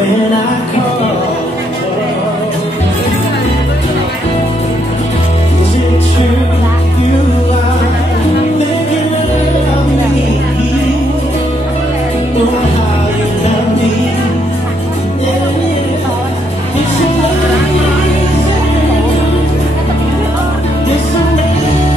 when I call. Is it true you are thinking of me? Oh, how you love me. Yeah. It's amazing. It's amazing.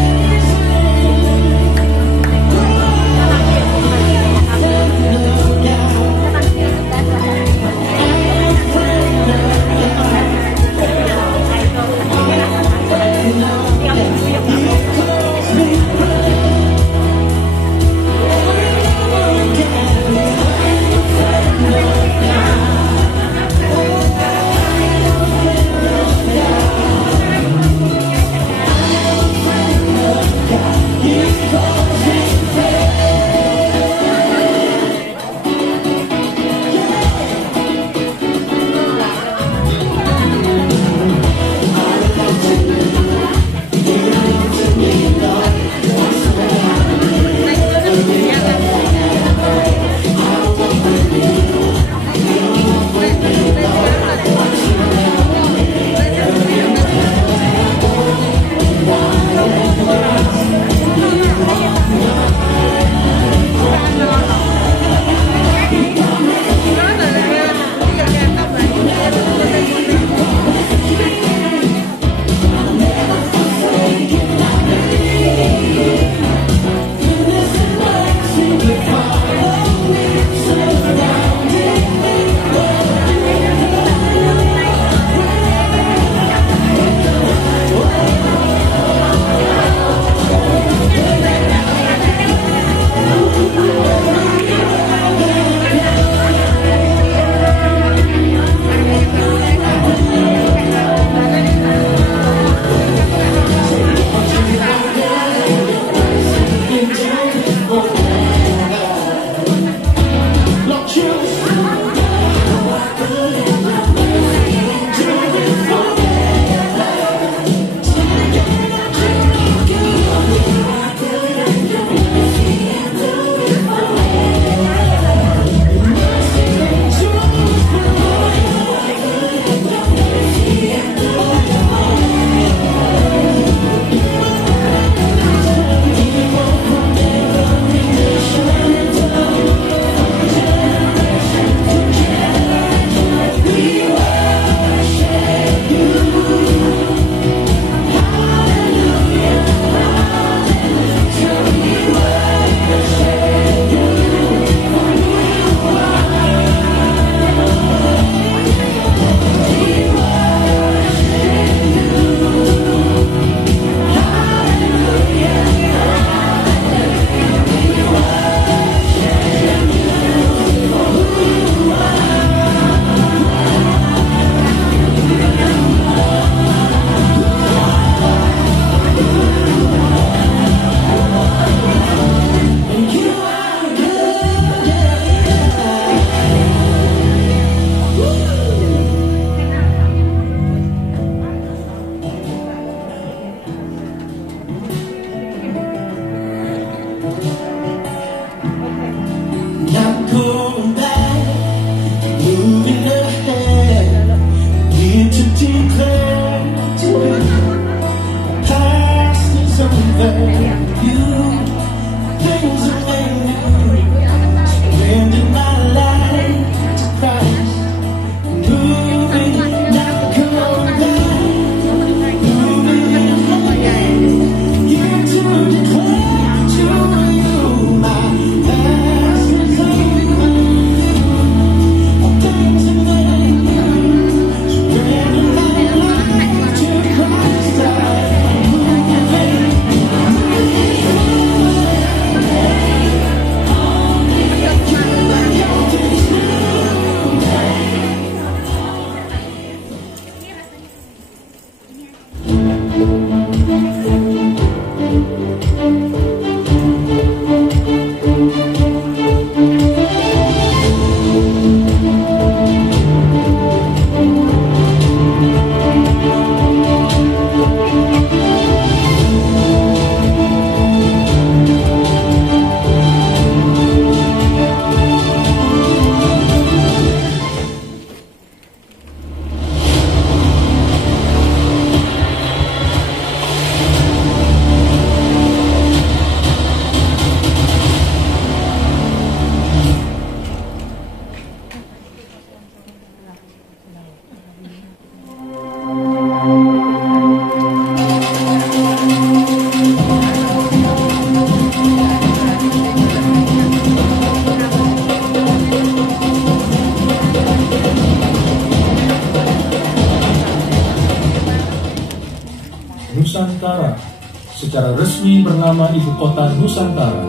secara resmi bernama Ibu Kota Nusantara,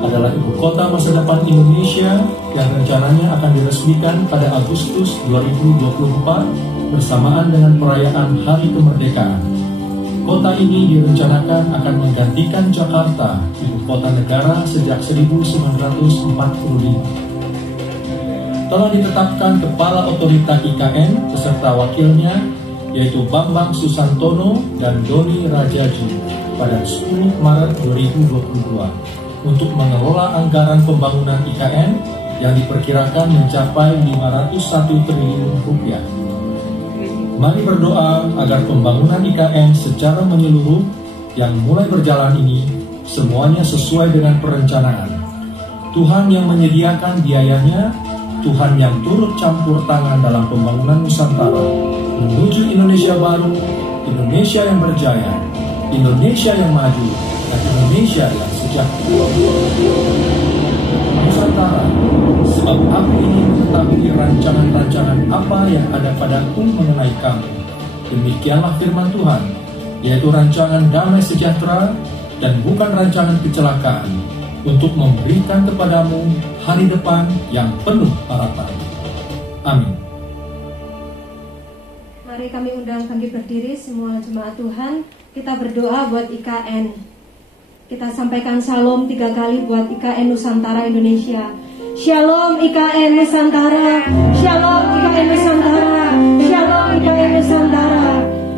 adalah ibu kota masa depan Indonesia yang rencananya akan diresmikan pada Agustus 2024 bersamaan dengan perayaan Hari Kemerdekaan. Kota ini direncanakan akan menggantikan Jakarta, ibu kota negara sejak 1945. Telah ditetapkan Kepala Otorita IKN beserta wakilnya, yaitu Bambang Susantono dan Doni Rajaji pada 10 Maret 2022 untuk mengelola anggaran pembangunan IKN yang diperkirakan mencapai 501 triliun rupiah. Mari berdoa agar pembangunan IKN secara menyeluruh yang mulai berjalan ini semuanya sesuai dengan perencanaan. Tuhan yang menyediakan biayanya, Tuhan yang turut campur tangan dalam pembangunan Nusantara menuju Indonesia baru, Indonesia yang berjaya, Indonesia yang maju, dan Indonesia yang sejahtera. Nusantara, sebab aku ingin mengetahui rancangan-rancangan apa yang ada padaku mengenai kamu. Demikianlah firman Tuhan, yaitu rancangan damai sejahtera dan bukan rancangan kecelakaan, untuk memberikan kepadamu hari depan yang penuh harapan. Amin. Mari kami undang bangkit berdiri semua jemaat Tuhan. Kita berdoa buat IKN. Kita sampaikan shalom 3 kali buat IKN Nusantara Indonesia. Shalom IKN Nusantara, Shalom IKN Nusantara, Shalom IKN Nusantara.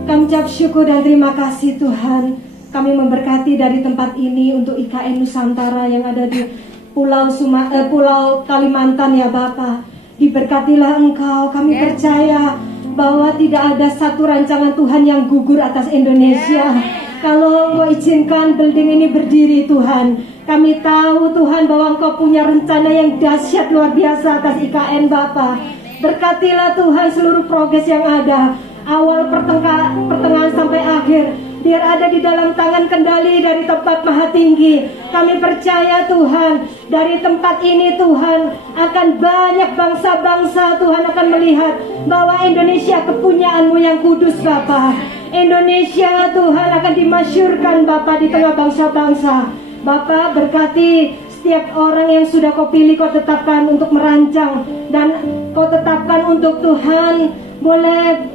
Kami ucap syukur dan terima kasih Tuhan. Kami memberkati dari tempat ini untuk IKN Nusantara yang ada di Pulau Kalimantan ya Bapa. Diberkatilah Engkau. Kami percaya bahwa tidak ada satu rancangan Tuhan yang gugur atas Indonesia. Kalau Engkau izinkan building ini berdiri Tuhan, kami tahu Tuhan bahwa Engkau punya rencana yang dahsyat luar biasa atas IKN Bapa. Berkatilah Tuhan seluruh progres yang ada, awal pertengahan sampai akhir, biar ada di dalam tangan kendali dari tempat maha tinggi. Kami percaya Tuhan, dari tempat ini Tuhan akan banyak bangsa-bangsa Tuhan akan melihat bahwa Indonesia kepunyaanmu yang kudus Bapa. Indonesia Tuhan akan dimasyurkan Bapa di tengah bangsa-bangsa. Bapa berkati setiap orang yang sudah Kau pilih, Kau tetapkan untuk merancang, dan Kau tetapkan untuk Tuhan boleh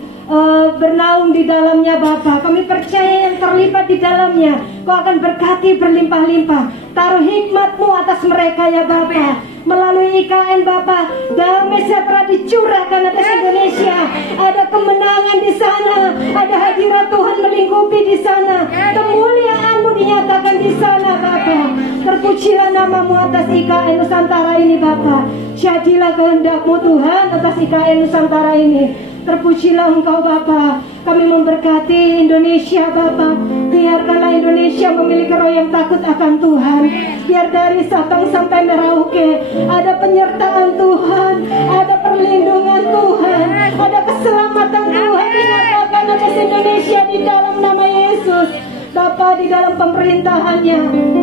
bernaung di dalamnya Bapa. Kami percaya yang terlibat di dalamnya Kau akan berkati berlimpah-limpah. Taruh hikmat-Mu atas mereka ya Bapa. Melalui IKN Bapa, damai sejahtera dicurahkan atas Indonesia. Ada kemenangan di sana, ada hadirat Tuhan melingkupi di sana, kemuliaan-Mu dinyatakan di sana Bapa. Terpujilah nama-Mu atas IKN Nusantara ini Bapa. Jadilah kehendak-Mu Tuhan atas IKN Nusantara ini. Terpujilah Engkau Bapa. Kami memberkati Indonesia Bapa. Biarkanlah Indonesia memiliki roh yang takut akan Tuhan. Biar dari Sabang sampai Merauke ada penyertaan Tuhan, ada perlindungan Tuhan, ada keselamatan Tuhan dinyatakan atas Indonesia di dalam nama Yesus. Bapa, di dalam pemerintahannya,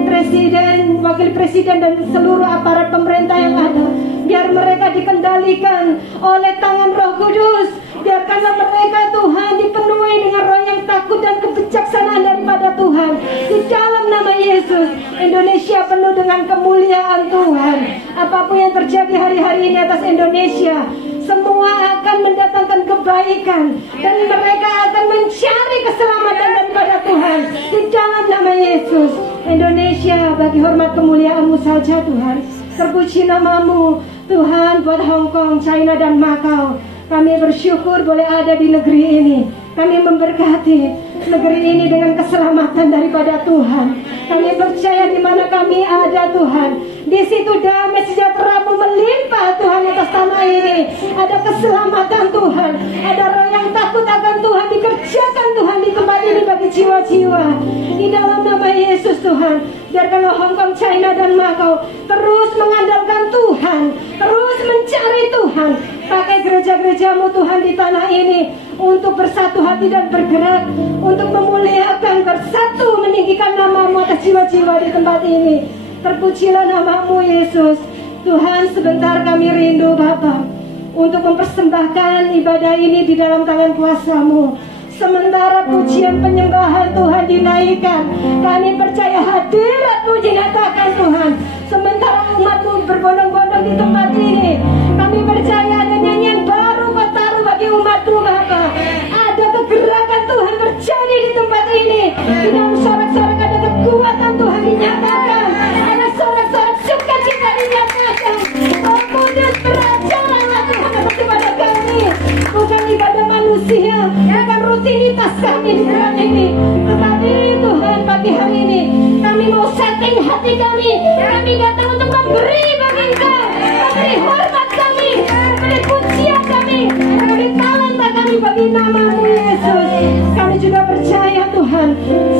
presiden, wakil presiden dan seluruh aparat pemerintah yang ada, biar mereka dikendalikan oleh tangan Roh Kudus. Biarkanlah mereka Tuhan dipenuhi dengan roh yang takut dan kebijaksanaan daripada Tuhan. Di dalam nama Yesus, Indonesia penuh dengan kemuliaan Tuhan. Apapun yang terjadi hari-hari ini atas Indonesia, semua akan mendatangkan kebaikan, dan mereka akan mencari keselamatan daripada Tuhan. Di dalam nama Yesus, Indonesia bagi hormat kemuliaan-Mu saja Tuhan. Terpuji nama-Mu Tuhan buat Hong Kong, China dan Macau. Kami bersyukur boleh ada di negeri ini. Kami memberkati negeri ini dengan keselamatan daripada Tuhan. Kami percaya di mana kami ada Tuhan, di situ damai sejahtera-Mu melimpah Tuhan atas tanah ini. Ada keselamatan Tuhan, ada roh yang takut akan Tuhan dikerjakan Tuhan di tempat ini bagi jiwa-jiwa. Di dalam nama Yesus Tuhan, biarkanlah Hong Kong, China dan Macau terus mengandalkan Tuhan, terus mencari Tuhan. Pakai gereja-gereja-Mu Tuhan di tanah ini untuk bersatu hati dan bergerak untuk memuliakan, bersatu meninggikan nama-Mu atas jiwa-jiwa di tempat ini. Terpujilah nama-Mu Yesus. Tuhan, sebentar kami rindu Bapa untuk mempersembahkan ibadah ini di dalam tangan kuasa-Mu. Sementara pujian penyembahan Tuhan dinaikkan, kami percaya hadirat-Mu dinyatakan Tuhan. Sementara umat-Mu berbondong-bondong di tempat ini, kami percaya ada nyanyian baru Kau taruh bagi umat-Mu Bapa. Ada kegerakan Tuhan terjadi di tempat ini. Di dalam sorak-sorak ada kekuatan Tuhan dinyatakan. Ada sorak-sorak sukacita dinyatakan. Oh Kudus berajalah Tuhan atas kepada kami. Bukan ibadah manusia, bukan rutinitas kami di bulan ini, tetapi Tuhan pagi hari ini kami mau setting hati kami. Kami datang untuk memberi bagi Engkau, memberi hormat kami, memberi pujian kami, memberi talenta kami bagi nama-Mu Yesus. Kami juga percaya Tuhan,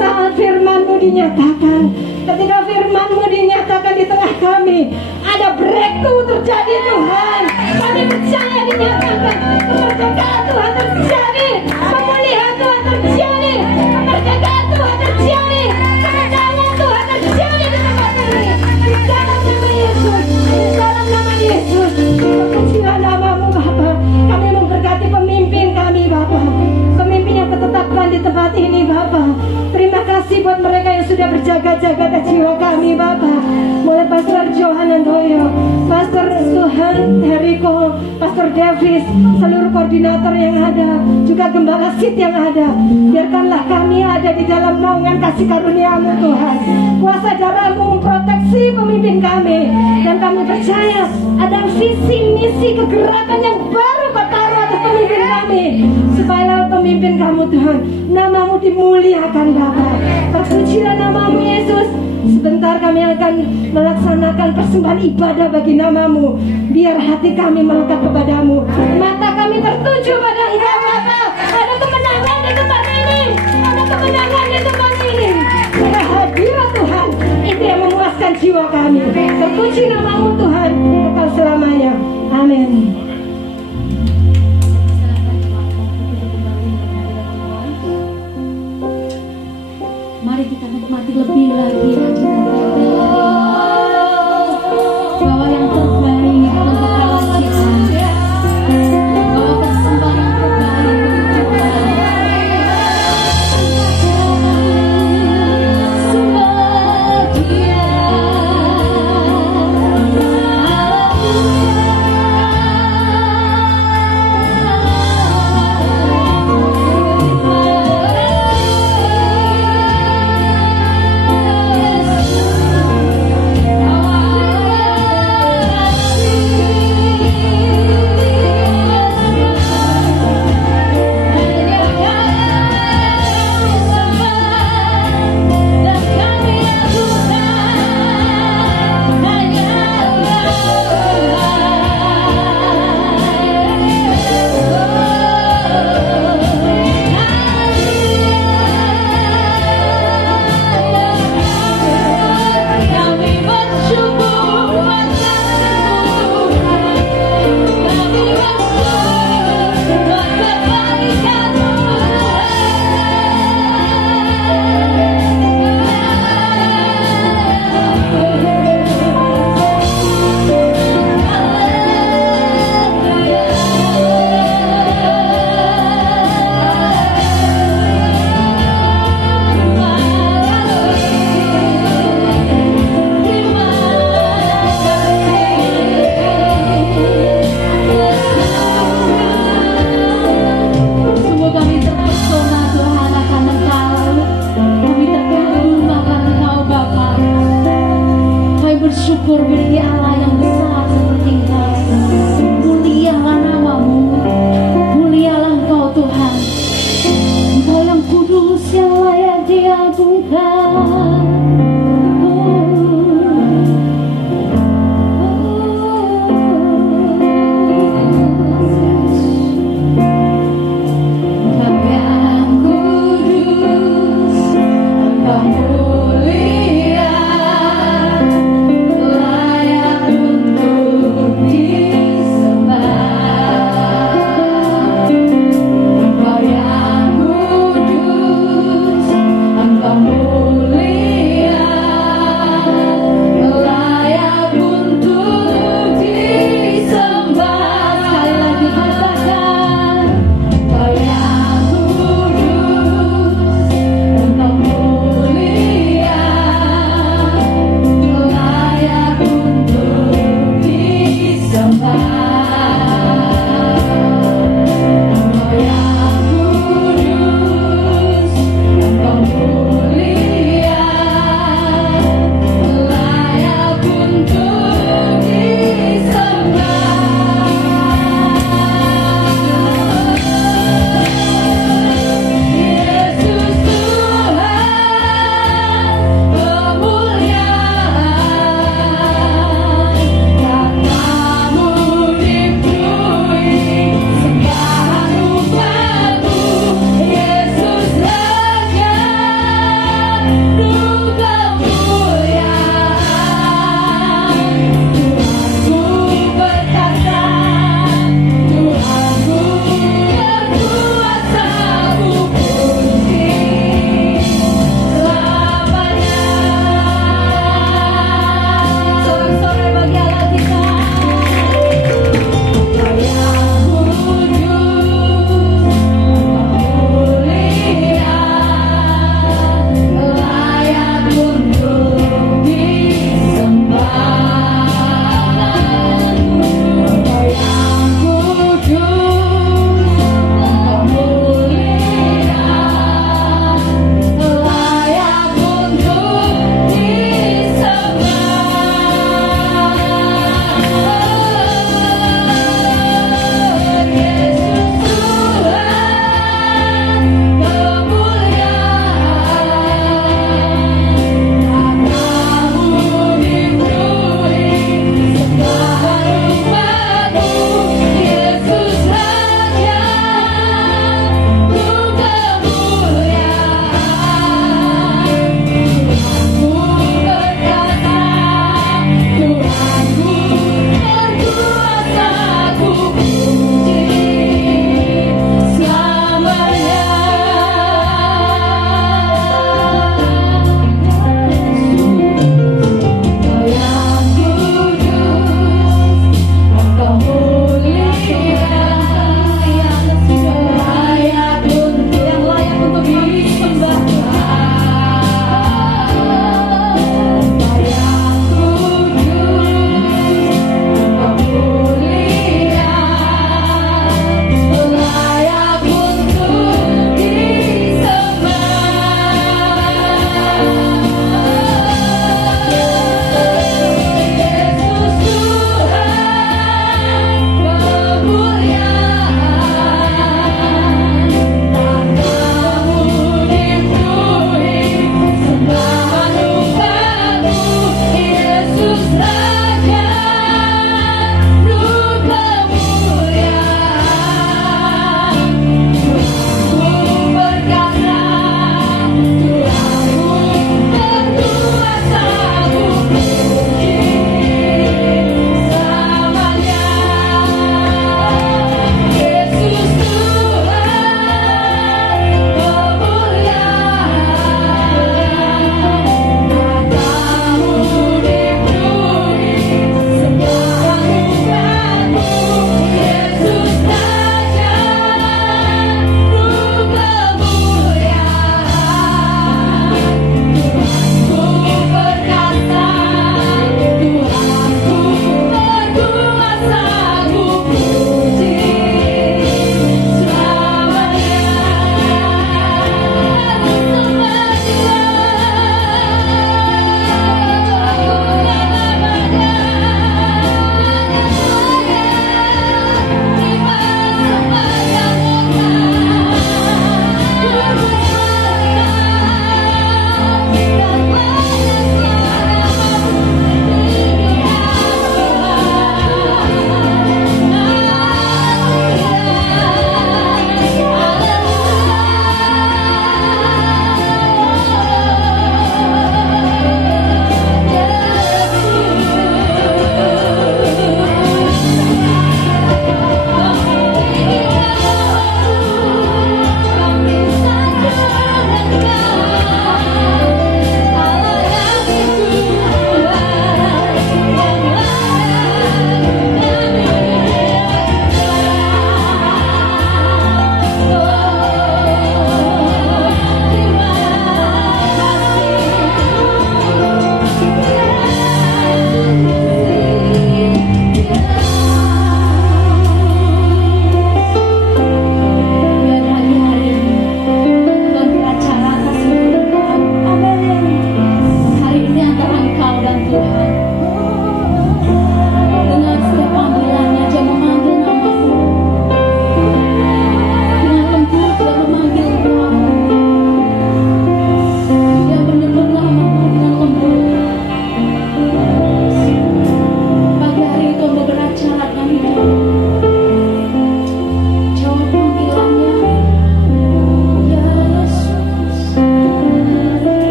saat firman-Mu dinyatakan, ketika firman-Mu dinyatakan di tengah kami, ada breakthrough terjadi Tuhan. Kami percaya dinyatakan kemerdekaan Tuhan terjadi, pemulihan Tuhan terjadi, kemerdekaan Tuhan terjadi, kemenangan Tuhan terjadi di tempat ini. Di dalam nama Yesus, di dalam nama Yesus, terpujilah nama-Mu Bapa. Kami memberkati pemimpin kami Bapa, pemimpin yang ditetapkan di tempat ini Bapa. Terima kasih buat mereka yang sudah berjaga-jaga atas jiwa kami Bapa. Mulai Pastor Johan Andoyo, Pastor Tuhan Heriko, Pastor Davis, seluruh koordinator yang ada, juga Gembala Sid yang ada. Biarkanlah kami ada di dalam naungan kasih karunia-Mu Tuhan. Kuasa darah-Mu memproteksi pemimpin kami. Dan kami percaya ada visi misi kegerakan yang baru Kau taruh atas pemimpin kami. Supaya lewat pemimpin kamu Tuhan, nama-Mu dimuliakan Bapa. Terpujilah nama-Mu Yesus. Sebentar kami akan melaksanakan persembahan ibadah bagi nama-Mu. Biar hati kami melekat kepadamu, mata kami tertuju pada Engkau Bapa. Ada kemenangan di tempat ini, ada kemenangan di tempat ini. Ada hadirat Tuhan, itu yang memuaskan jiwa kami. Terpuji nama-Mu Tuhan kekal selamanya. Amin. Mari kita nikmati lebih lagi bahwa yang terbaik untuk kawan kita, bahwa persembahan terbaik untuk Dia.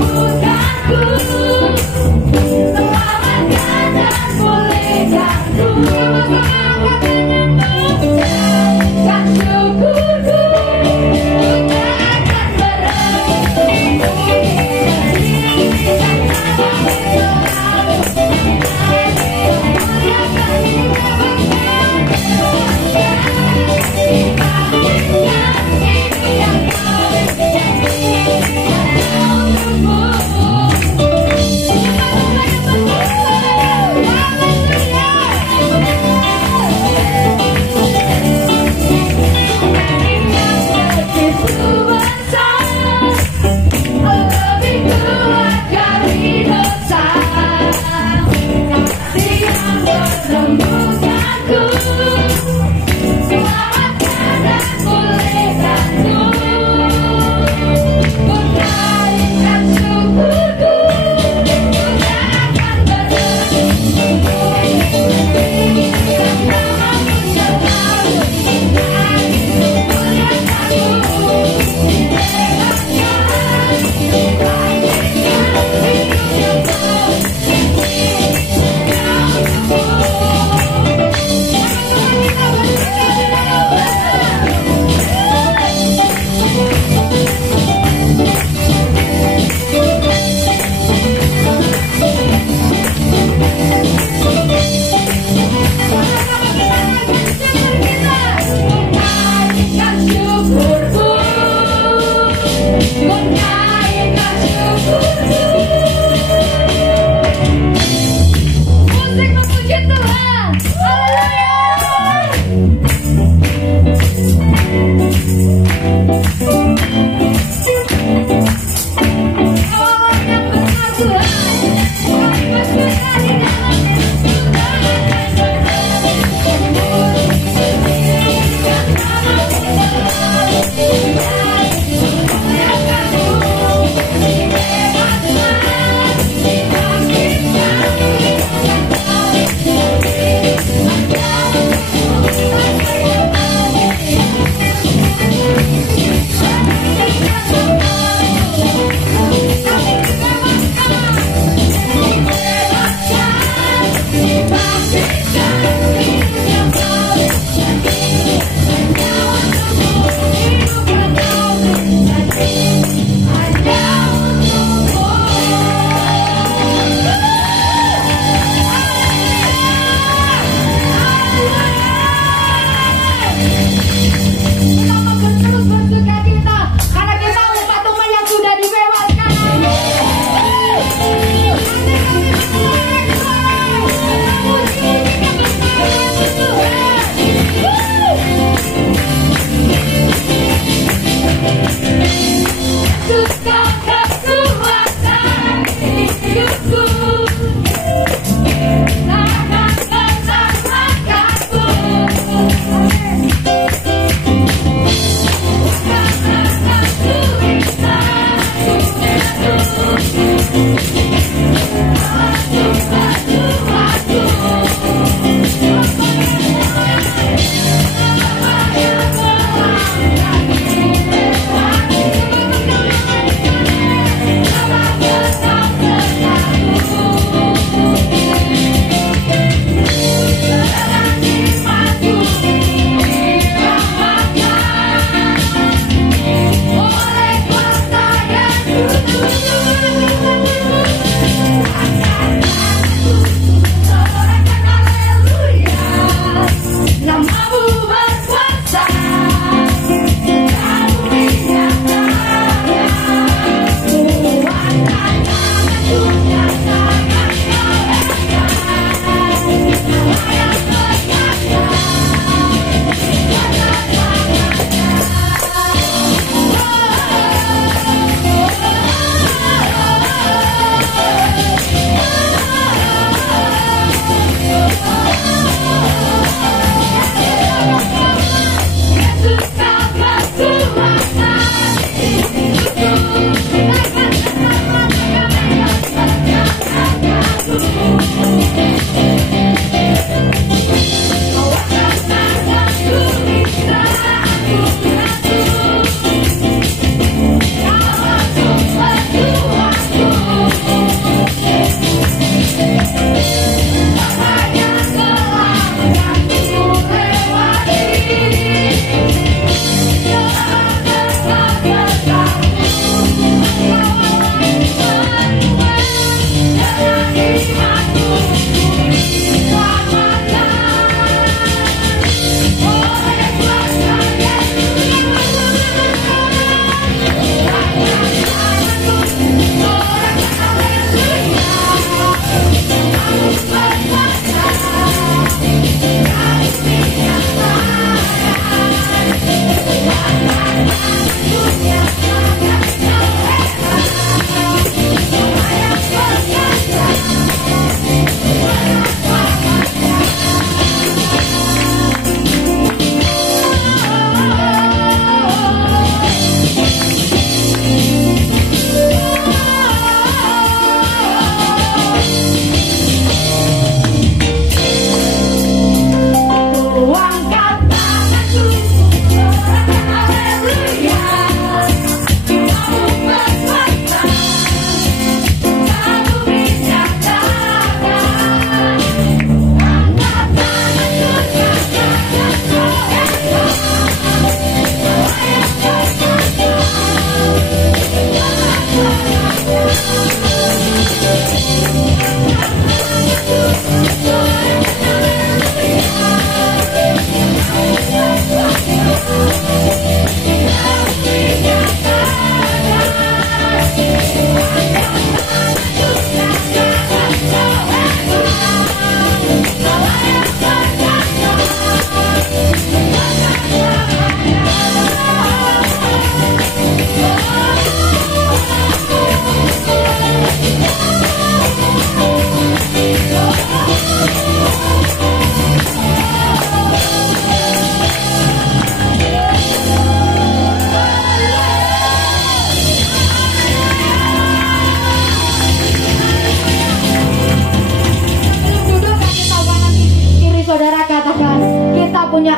Oh,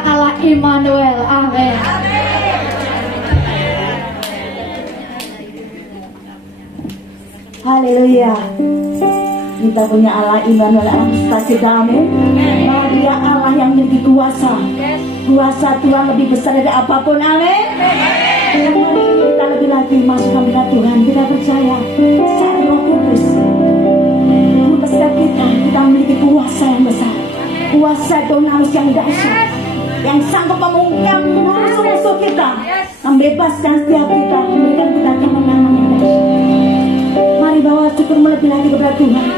Allah Immanuel. Amin. Haleluya. Kita punya Allah Immanuel, Allah beserta kita. Amin. Dia Allah yang memiliki kuasa. Kuasa Tuhan lebih besar dari apapun. Amin. Dan hari ini kita lebih lagi masuk kepada Tuhan. Kita percaya saat Roh Kudus membesarkan kita memiliki kuasa yang besar. Kuasa Tuhan Yesus yang dahsyat, yang sanggup membungkam musuh-musuh kita, membebaskan setiap kita, memberikan kita kemenangan yang dahsyat. Mari bawa syukur lebih lagi kepada Tuhan.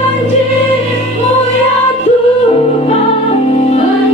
Berjanjimu ya Tuhan.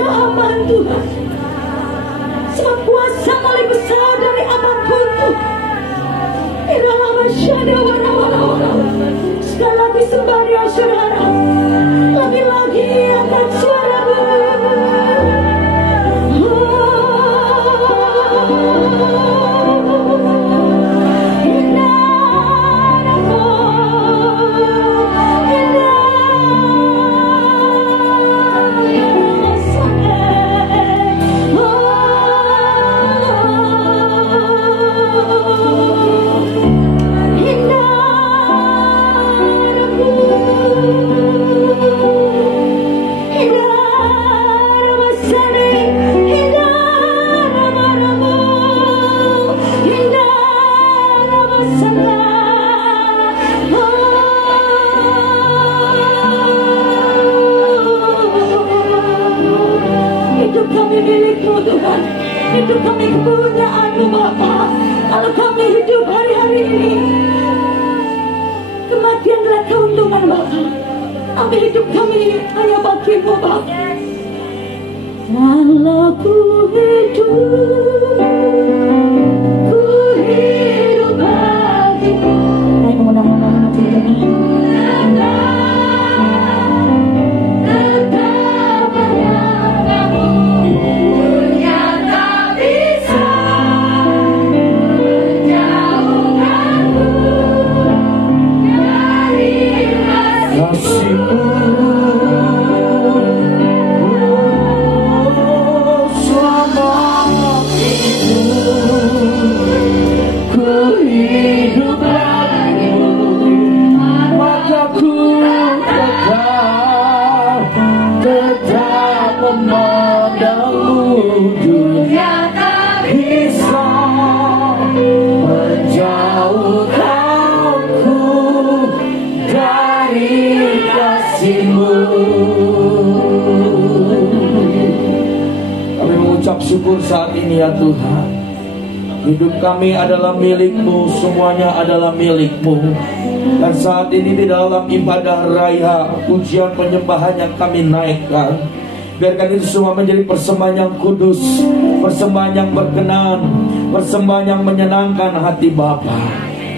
sudah aman Tuhan. Sebab kuasa paling besar dari apapun Tuhan. Sekali lagi sembah dia saudara. Lagi-lagi angkat suaramu. Hidup kami kepunyaan-Mu Bapa. Kalau kami hidup hari-hari ini, kematian adalah keuntungan Bapa. Ambil hidup kami hanya bagi-Mu Bapa. Kalau ku hidup bagi-Mu. Ayo mengundang-undang hati ini. Syukur saat ini ya Tuhan. Hidup kami adalah milik-Mu, semuanya adalah milik-Mu. Dan saat ini di dalam ibadah raya, pujian penyembahan yang kami naikkan, biarkan itu semua menjadi persembahan yang kudus, persembahan yang berkenan, persembahan yang menyenangkan hati Bapa.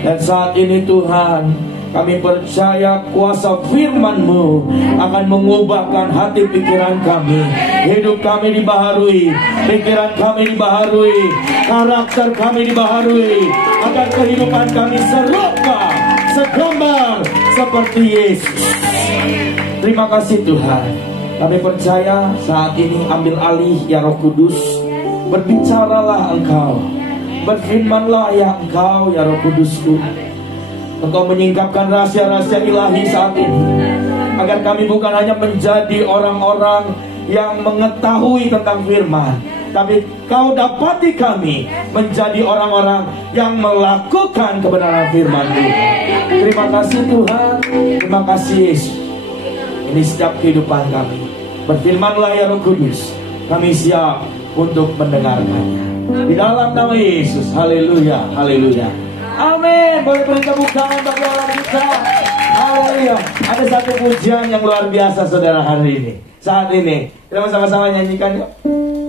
Dan saat ini Tuhan, kami percaya kuasa firman-Mu akan mengubahkan hati pikiran kami. Hidup kami dibaharui, pikiran kami dibaharui, karakter kami dibaharui, agar kehidupan kami serupa, segambar seperti Yesus. Terima kasih Tuhan. Kami percaya saat ini ambil alih ya Roh Kudus. Berbicaralah Engkau, berfirmanlah ya Engkau ya Roh Kudusku. Engkau menyingkapkan rahasia-rahasia ilahi saat ini, agar kami bukan hanya menjadi orang-orang yang mengetahui tentang firman, tapi Kau dapati kami menjadi orang-orang yang melakukan kebenaran firman-Mu. Terima kasih Tuhan, terima kasih Yesus. Ini setiap kehidupan kami. Berfirmanlah ya Roh Kudus, kami siap untuk mendengarkannya. Di dalam nama Yesus, haleluya, haleluya. Amin. Boleh beri tepuk tangan bagi Allah kita. Haleluya. Ada satu pujian yang luar biasa saudara hari ini. Saat ini kita sama-sama nyanyikan yuk.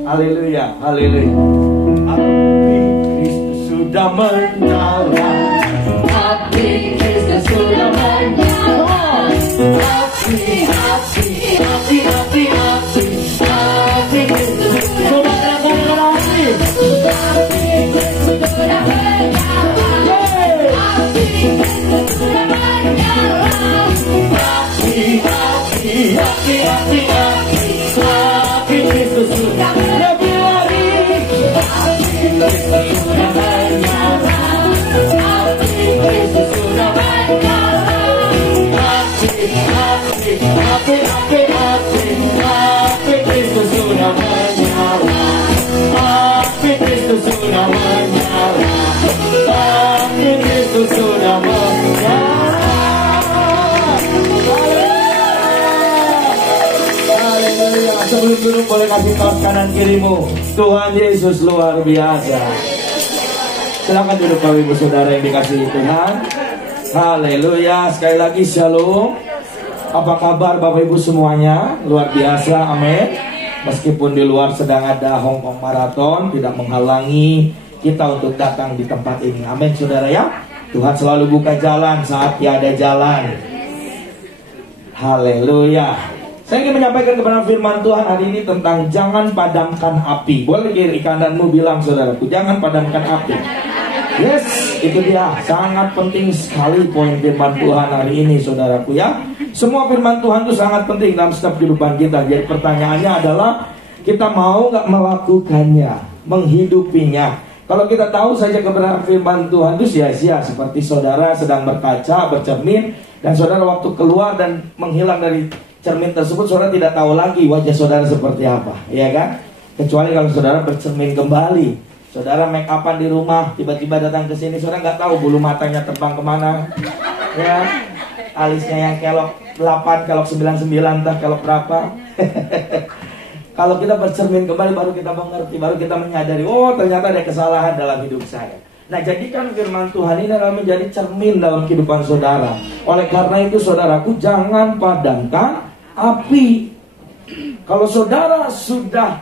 Haleluya, haleluya. Api Kristus sudah menyala. Api Kristus sudah menyala. Api, api, api, api, api, api Kristus sudah menyala. Api Kristus sudah menyala. Api Kristus sudah lebih lari. Api Kristus sudah menyala. Api Kristus sudah menyala. Api Kristus sudah menyala. Api Kristus sudah menyala. Api Kristus sudah menyala. Sebelum dulu boleh kasih tahu kanan kirimu, Tuhan Yesus luar biasa. Silakan duduk Bapak Ibu Saudara yang dikasihi Tuhan. Haleluya. Sekali lagi shalom. Apa kabar Bapak Ibu semuanya? Luar biasa, amin. Meskipun di luar sedang ada Hong Kong Marathon, tidak menghalangi kita untuk datang di tempat ini. Amin saudara ya. Tuhan selalu buka jalan saat tiada jalan. Haleluya. Saya ingin menyampaikan kebenaran firman Tuhan hari ini tentang jangan padamkan api. Boleh kiri kananmu bilang saudaraku, jangan padamkan api. Yes, itu dia. Sangat penting sekali poin firman Tuhan hari ini saudaraku ya. Semua firman Tuhan itu sangat penting dalam setiap kehidupan kita. Jadi pertanyaannya adalah, kita mau gak melakukannya, menghidupinya. Kalau kita tahu saja kebenaran firman Tuhan itu sia-sia. Seperti saudara sedang berkaca, bercermin, dan saudara waktu keluar dan menghilang dari cermin tersebut, saudara tidak tahu lagi wajah saudara seperti apa, ya kan? Kecuali kalau saudara bercermin kembali. Saudara make upan di rumah, tiba-tiba datang ke sini, saudara nggak tahu bulu matanya terbang kemana, ya? Alisnya yang kelok 8, kelok 99, entah kelok berapa. Kalau kita bercermin kembali, baru kita mengerti, baru kita menyadari, oh ternyata ada kesalahan dalam hidup saya. Nah, jadikan firman Tuhan ini adalah menjadi cermin dalam kehidupan saudara. Oleh karena itu saudaraku, jangan padamkan api. Kalau saudara sudah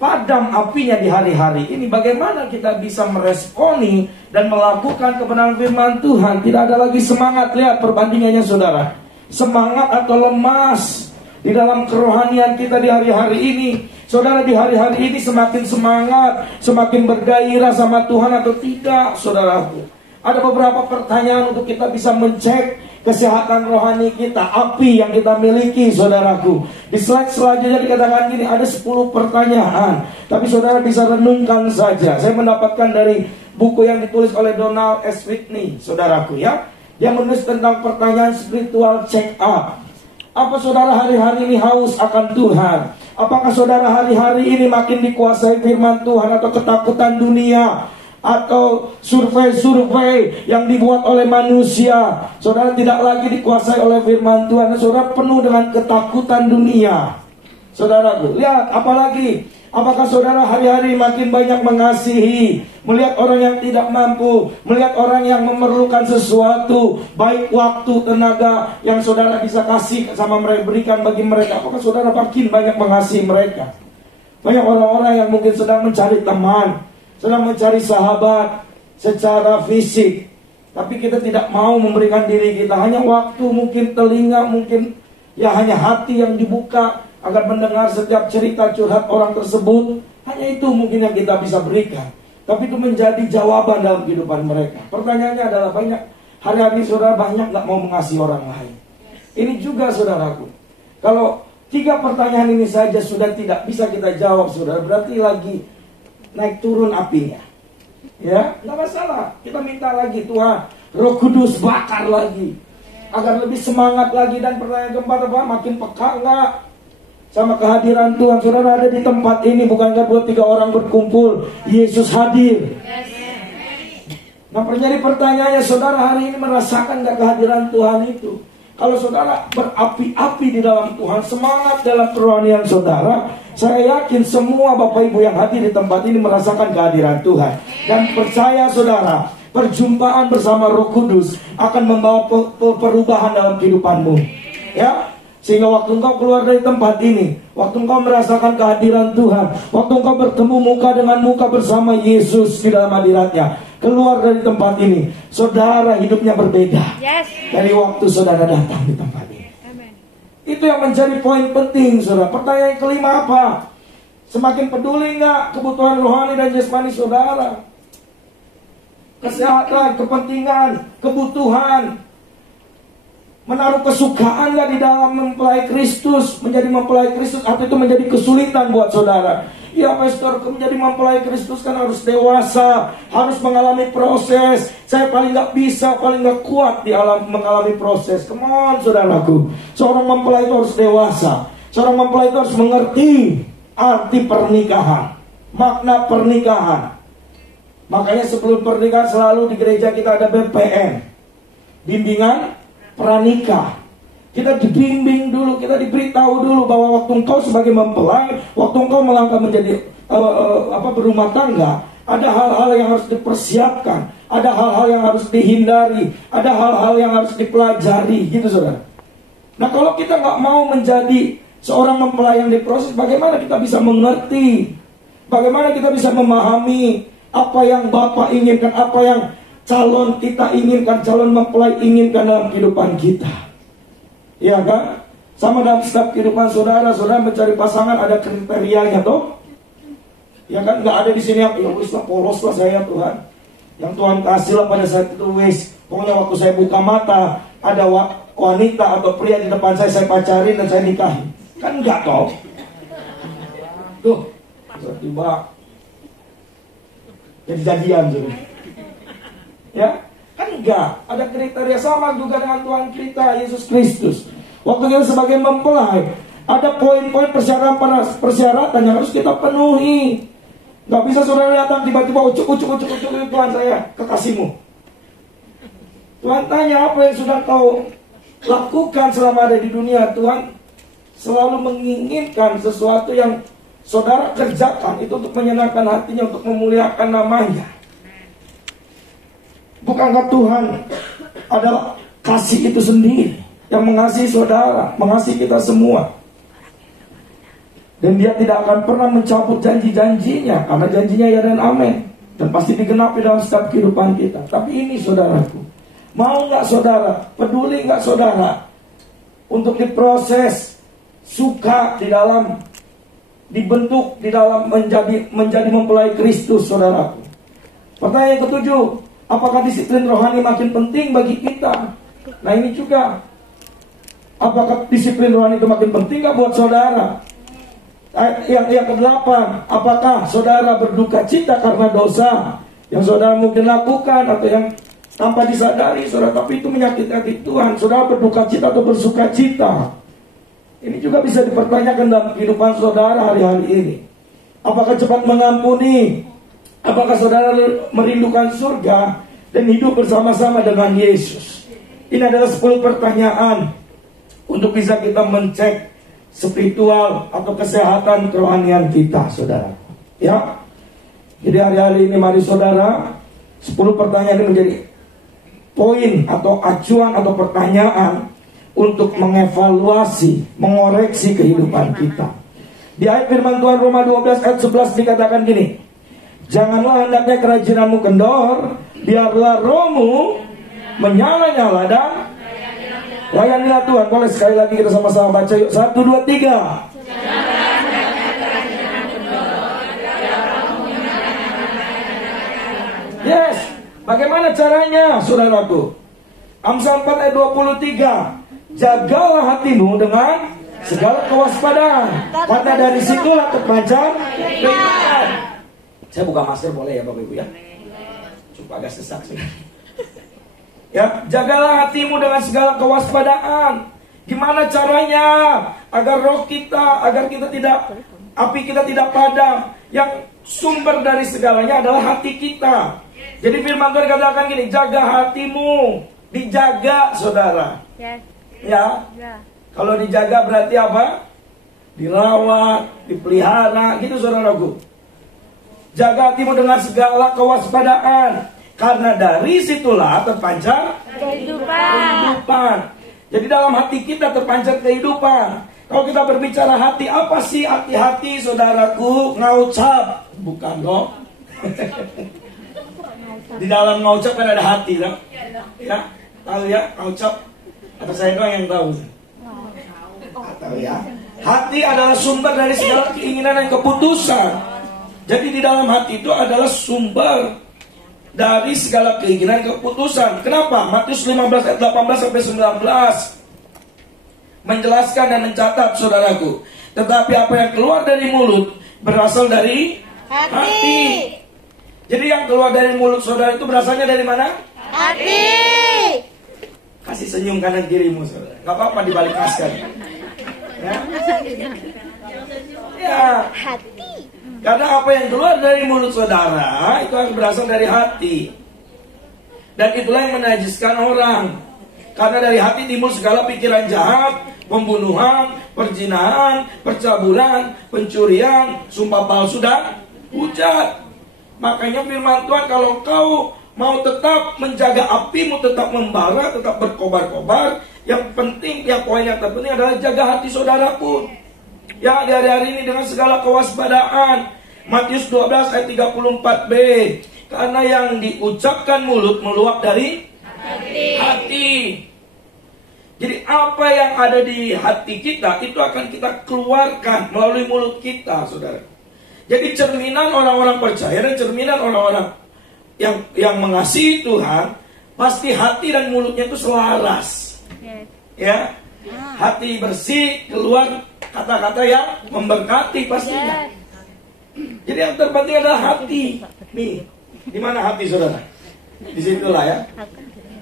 padam apinya di hari-hari ini, bagaimana kita bisa meresponi dan melakukan kebenaran firman Tuhan? Tidak ada lagi semangat. Lihat perbandingannya saudara, semangat atau lemas di dalam kerohanian kita di hari-hari ini. Saudara, di hari-hari ini semakin semangat, semakin bergairah sama Tuhan atau tidak, saudaraku? Ada beberapa pertanyaan untuk kita bisa mencek kesehatan rohani kita, api yang kita miliki, saudaraku. Di slide selanjutnya dikatakan gini, ada 10 pertanyaan, tapi saudara bisa renungkan saja. Saya mendapatkan dari buku yang ditulis oleh Donald S. Whitney, saudaraku ya. Dia menulis tentang pertanyaan spiritual check up. Apa saudara hari-hari ini haus akan Tuhan? Apakah saudara hari-hari ini makin dikuasai firman Tuhan atau ketakutan dunia? Atau survei-survei yang dibuat oleh manusia? Saudara tidak lagi dikuasai oleh firman Tuhan, saudara penuh dengan ketakutan dunia. Saudaraku, lihat apalagi. Apakah saudara hari-hari makin banyak mengasihi, melihat orang yang tidak mampu, melihat orang yang memerlukan sesuatu, baik waktu, tenaga yang saudara bisa kasih sama mereka, berikan bagi mereka? Apakah saudara makin banyak mengasihi mereka? Banyak orang-orang yang mungkin sedang mencari teman, sedang mencari sahabat secara fisik, tapi kita tidak mau memberikan diri kita. Hanya waktu, mungkin telinga, mungkin ya hanya hati yang dibuka agar mendengar setiap cerita curhat orang tersebut. Hanya itu mungkin yang kita bisa berikan, tapi itu menjadi jawaban dalam kehidupan mereka. Pertanyaannya adalah, banyak hari-hari saudara banyak gak mau mengasihi orang lain. Ini juga saudaraku, kalau 3 pertanyaan ini saja sudah tidak bisa kita jawab, saudara, berarti lagi naik turun apinya. Ya, gak masalah, kita minta lagi, Tuhan Roh Kudus bakar lagi, agar lebih semangat lagi. Dan pertanyaan keempat apa? Makin peka gak sama kehadiran Tuhan? Saudara ada di tempat ini bukankah buat 3 orang berkumpul, Yesus hadir. Nah, menjadi pertanyaannya, saudara hari ini merasakan gak kehadiran Tuhan itu? Kalau saudara berapi-api di dalam Tuhan, semangat dalam kerohanian saudara, saya yakin semua Bapak Ibu yang hadir di tempat ini merasakan kehadiran Tuhan. Dan percaya saudara, perjumpaan bersama Roh Kudus akan membawa perubahan dalam kehidupanmu. Ya, sehingga waktu engkau keluar dari tempat ini, waktu engkau merasakan kehadiran Tuhan, waktu engkau bertemu muka dengan muka bersama Yesus di dalam hadiratnya, keluar dari tempat ini, saudara hidupnya berbeda dari waktu saudara datang di tempat ini. Itu yang menjadi poin penting, saudara. Pertanyaan kelima apa? Semakin peduli nggak kebutuhan rohani dan jasmani saudara? Kesehatan, kepentingan, kebutuhan, menaruh kesukaan nggak di dalam mempelai Kristus? Menjadi mempelai Kristus, atau itu menjadi kesulitan buat saudara? Ya pastor, menjadi mempelai Kristus kan harus dewasa, harus mengalami proses. Saya paling nggak bisa, paling nggak kuat di alam mengalami proses. Come on saudaraku, seorang mempelai itu harus dewasa. Seorang mempelai itu harus mengerti arti pernikahan, makna pernikahan. Makanya sebelum pernikahan selalu di gereja kita ada BPN, bimbingan pranikah. Kita dibimbing dulu, kita diberitahu dulu bahwa waktu engkau sebagai mempelai, waktu engkau melangkah menjadi berumah tangga, ada hal-hal yang harus dipersiapkan, ada hal-hal yang harus dihindari, ada hal-hal yang harus dipelajari, gitu saudara. Nah, kalau kita nggak mau menjadi seorang mempelai yang diproses, bagaimana kita bisa mengerti, bagaimana kita bisa memahami apa yang Bapak inginkan, apa yang calon kita inginkan, calon mempelai inginkan dalam kehidupan kita. Iya kan? Sama dalam setiap kehidupan saudara, saudara mencari pasangan ada kriterianya toh. Ya kan? Nggak ada di sini yang ya wis lah, polos lah saya Tuhan. Yang Tuhan kasih lah pada saat itu wis. Pokoknya waktu saya buka mata ada wanita atau pria di depan saya pacarin dan saya nikahi. Kan enggak toh. Tuh, tiba-tiba jadi jadian gitu. Ya, kan enggak. Ada kriteria sama juga dengan Tuhan kita Yesus Kristus. Waktu kita sebagai mempelai, ada poin-poin persyaratan yang harus kita penuhi. Gak bisa saudara datang tiba-tiba ucuk Tuhan saya kekasihmu. Tuhan tanya apa yang sudah kau lakukan selama ada di dunia. Tuhan selalu menginginkan sesuatu yang saudara kerjakan itu untuk menyenangkan hatinya, untuk memuliakan namanya. Bukankah Tuhan adalah kasih itu sendiri yang mengasihi saudara, mengasihi kita semua. Dan dia tidak akan pernah mencabut janji-janjinya, karena janjinya ya dan amin, dan pasti digenapi dalam setiap kehidupan kita. Tapi ini saudaraku, mau gak saudara, peduli gak saudara untuk diproses, suka di dalam dibentuk di dalam menjadi mempelai Kristus saudaraku. Pertanyaan yang ketujuh, apakah disiplin rohani makin penting bagi kita? Nah ini juga, apakah disiplin rohani itu makin penting gak buat saudara? Yang kedelapan, apakah saudara berduka cita karena dosa yang saudara mungkin lakukan atau yang tanpa disadari saudara, tapi itu menyakiti hati Tuhan? Saudara berduka cita atau bersuka cita? Ini juga bisa dipertanyakan dalam kehidupan saudara hari-hari ini. Apakah cepat mengampuni? Apakah saudara merindukan surga dan hidup bersama-sama dengan Yesus? Ini adalah 10 pertanyaan untuk bisa kita mencek spiritual atau kesehatan kerohanian kita, saudara. Ya. Jadi hari-hari ini mari saudara, 10 pertanyaan ini menjadi poin atau acuan atau pertanyaan untuk mengevaluasi, mengoreksi kehidupan kita. Di ayat firman Tuhan Roma 12 ayat 11 dikatakan gini, janganlah hendaknya kerajinanmu kendor, biarlah rohmu menyala-nyala dan layanilah Tuhan. Boleh sekali lagi kita sama-sama baca yuk. 1, 2, 3. Yes. Bagaimana caranya saudaraku? Amsal 4 ayat 23. Jagalah hatimu dengan segala kewaspadaan, karena dari situlah terpancar kehidupan. Saya buka masker boleh ya Bapak Ibu ya? Coba agak sesak sih. Ya, jagalah hatimu dengan segala kewaspadaan. Gimana caranya agar roh kita, agar kita tidak, api kita tidak padam? Yang sumber dari segalanya adalah hati kita. Jadi firman Tuhan katakan gini, jaga hatimu, dijaga saudara. Ya, kalau dijaga berarti apa? Dirawat, dipelihara, gitu saudaraku. Jaga hatimu dengan segala kewaspadaan, karena dari situlah terpancar kehidupan. Jadi dalam hati kita terpancar kehidupan. Kalau kita berbicara hati, apa sih hati-hati saudaraku? Ngaucap, bukan dong. Di dalam ngaucap kan ada hati kan? Ya, tahu ya ngaucap? Atau saya doang yang tahu? Tahu ya. Hati adalah sumber dari segala keinginan dan keputusan. Jadi di dalam hati itu adalah sumber dari segala keinginan keputusan. Kenapa? Matius 15 ayat 18 sampai 19 menjelaskan dan mencatat saudaraku. Tetapi apa yang keluar dari mulut berasal dari hati. Jadi yang keluar dari mulut saudara itu berasalnya dari mana? Hati. Kasih senyum kanan kirimu saudara. Gak apa-apa dibalik masker. Ya. Ya. Hati. Karena apa yang keluar dari mulut saudara itu akan berasal dari hati. Dan itulah yang menajiskan orang. Karena dari hati timbul segala pikiran jahat, pembunuhan, perzinahan, percabulan, pencurian, sumpah palsu dan hujat. Makanya firman Tuhan, kalau kau mau tetap menjaga apimu, tetap membara, tetap berkobar-kobar, yang penting, yang poin yang terpenting adalah jaga hati saudara pun. Ya, di hari-hari ini dengan segala kewaspadaan. Matius 12 ayat 34b. Karena yang diucapkan mulut meluap dari hati. Jadi apa yang ada di hati kita itu akan kita keluarkan melalui mulut kita, saudara. Jadi cerminan orang-orang percaya dan cerminan orang-orang yang mengasihi Tuhan, pasti hati dan mulutnya itu selaras. Ya, hati bersih, keluar kata-kata yang memberkati pastinya. Jadi yang terpenting adalah hati. Nih, di mana hati saudara? Di situlah ya.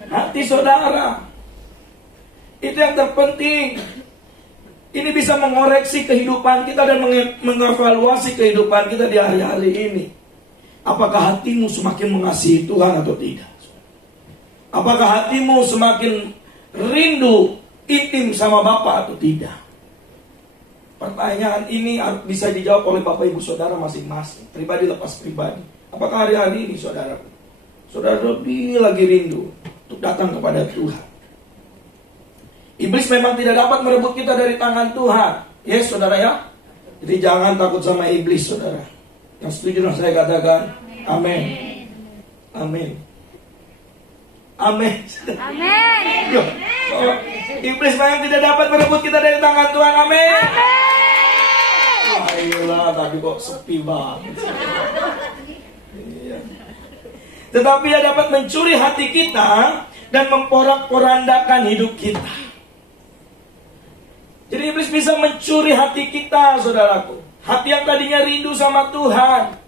Hati saudara. Itu yang terpenting. Ini bisa mengoreksi kehidupan kita dan mengevaluasi kehidupan kita di hari-hari ini. Apakah hatimu semakin mengasihi Tuhan atau tidak? Apakah hatimu semakin rindu intim sama Bapa atau tidak? Pertanyaan ini bisa dijawab oleh Bapak Ibu Saudara masing-masing. Pribadi lepas pribadi. Apakah hari-hari ini saudara lebih lagi rindu untuk datang kepada Tuhan? Iblis memang tidak dapat merebut kita dari tangan Tuhan. Yes, saudara ya. Jadi jangan takut sama iblis, saudara. Yang setuju dengan saya katakan, amin. Amin. Amin. Amin. Iblis memang tidak dapat merebut kita dari tangan Tuhan. Amin. Ayolah, tapi kok sepi banget. Tetapi dia dapat mencuri hati kita dan memporak-porandakan hidup kita. Jadi iblis bisa mencuri hati kita, saudaraku. Hati yang tadinya rindu sama Tuhan,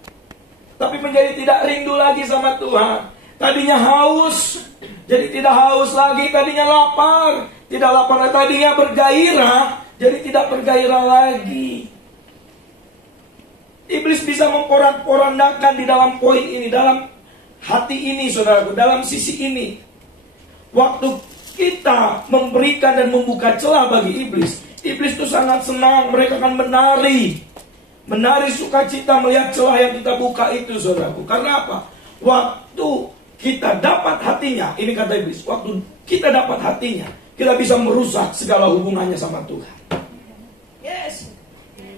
tapi menjadi tidak rindu lagi sama Tuhan. Tadinya haus, jadi tidak haus lagi. Tadinya lapar, tidak lapar. Tadinya bergairah, jadi tidak bergairah lagi. Iblis bisa memporak-porandakan di dalam poin ini, dalam hati ini, saudaraku, dalam sisi ini. Waktu kita memberikan dan membuka celah bagi iblis, iblis itu sangat senang. Mereka akan menari sukacita melihat celah yang kita buka itu, saudaraku. Karena apa? Waktu kita dapat hatinya, ini kata iblis, waktu kita dapat hatinya, kita bisa merusak segala hubungannya sama Tuhan. Yes.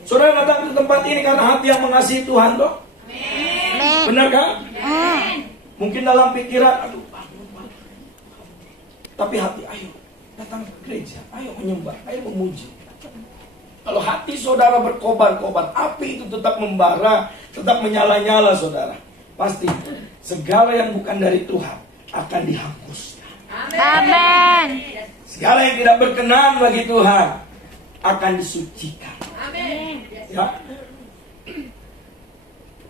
Saudara datang ke tempat ini karena hati yang mengasihi Tuhan, toh? Benar kan? Mungkin dalam pikiran, aduh, tapi hati, ayo datang ke gereja, ayo menyembah, ayo memuji. Kalau hati saudara berkobar-kobar, api itu tetap membara, tetap menyala-nyala, saudara. Pasti segala yang bukan dari Tuhan akan dihanguskan. Amin. Segala yang tidak berkenan bagi Tuhan akan disucikan. Amin. Ya.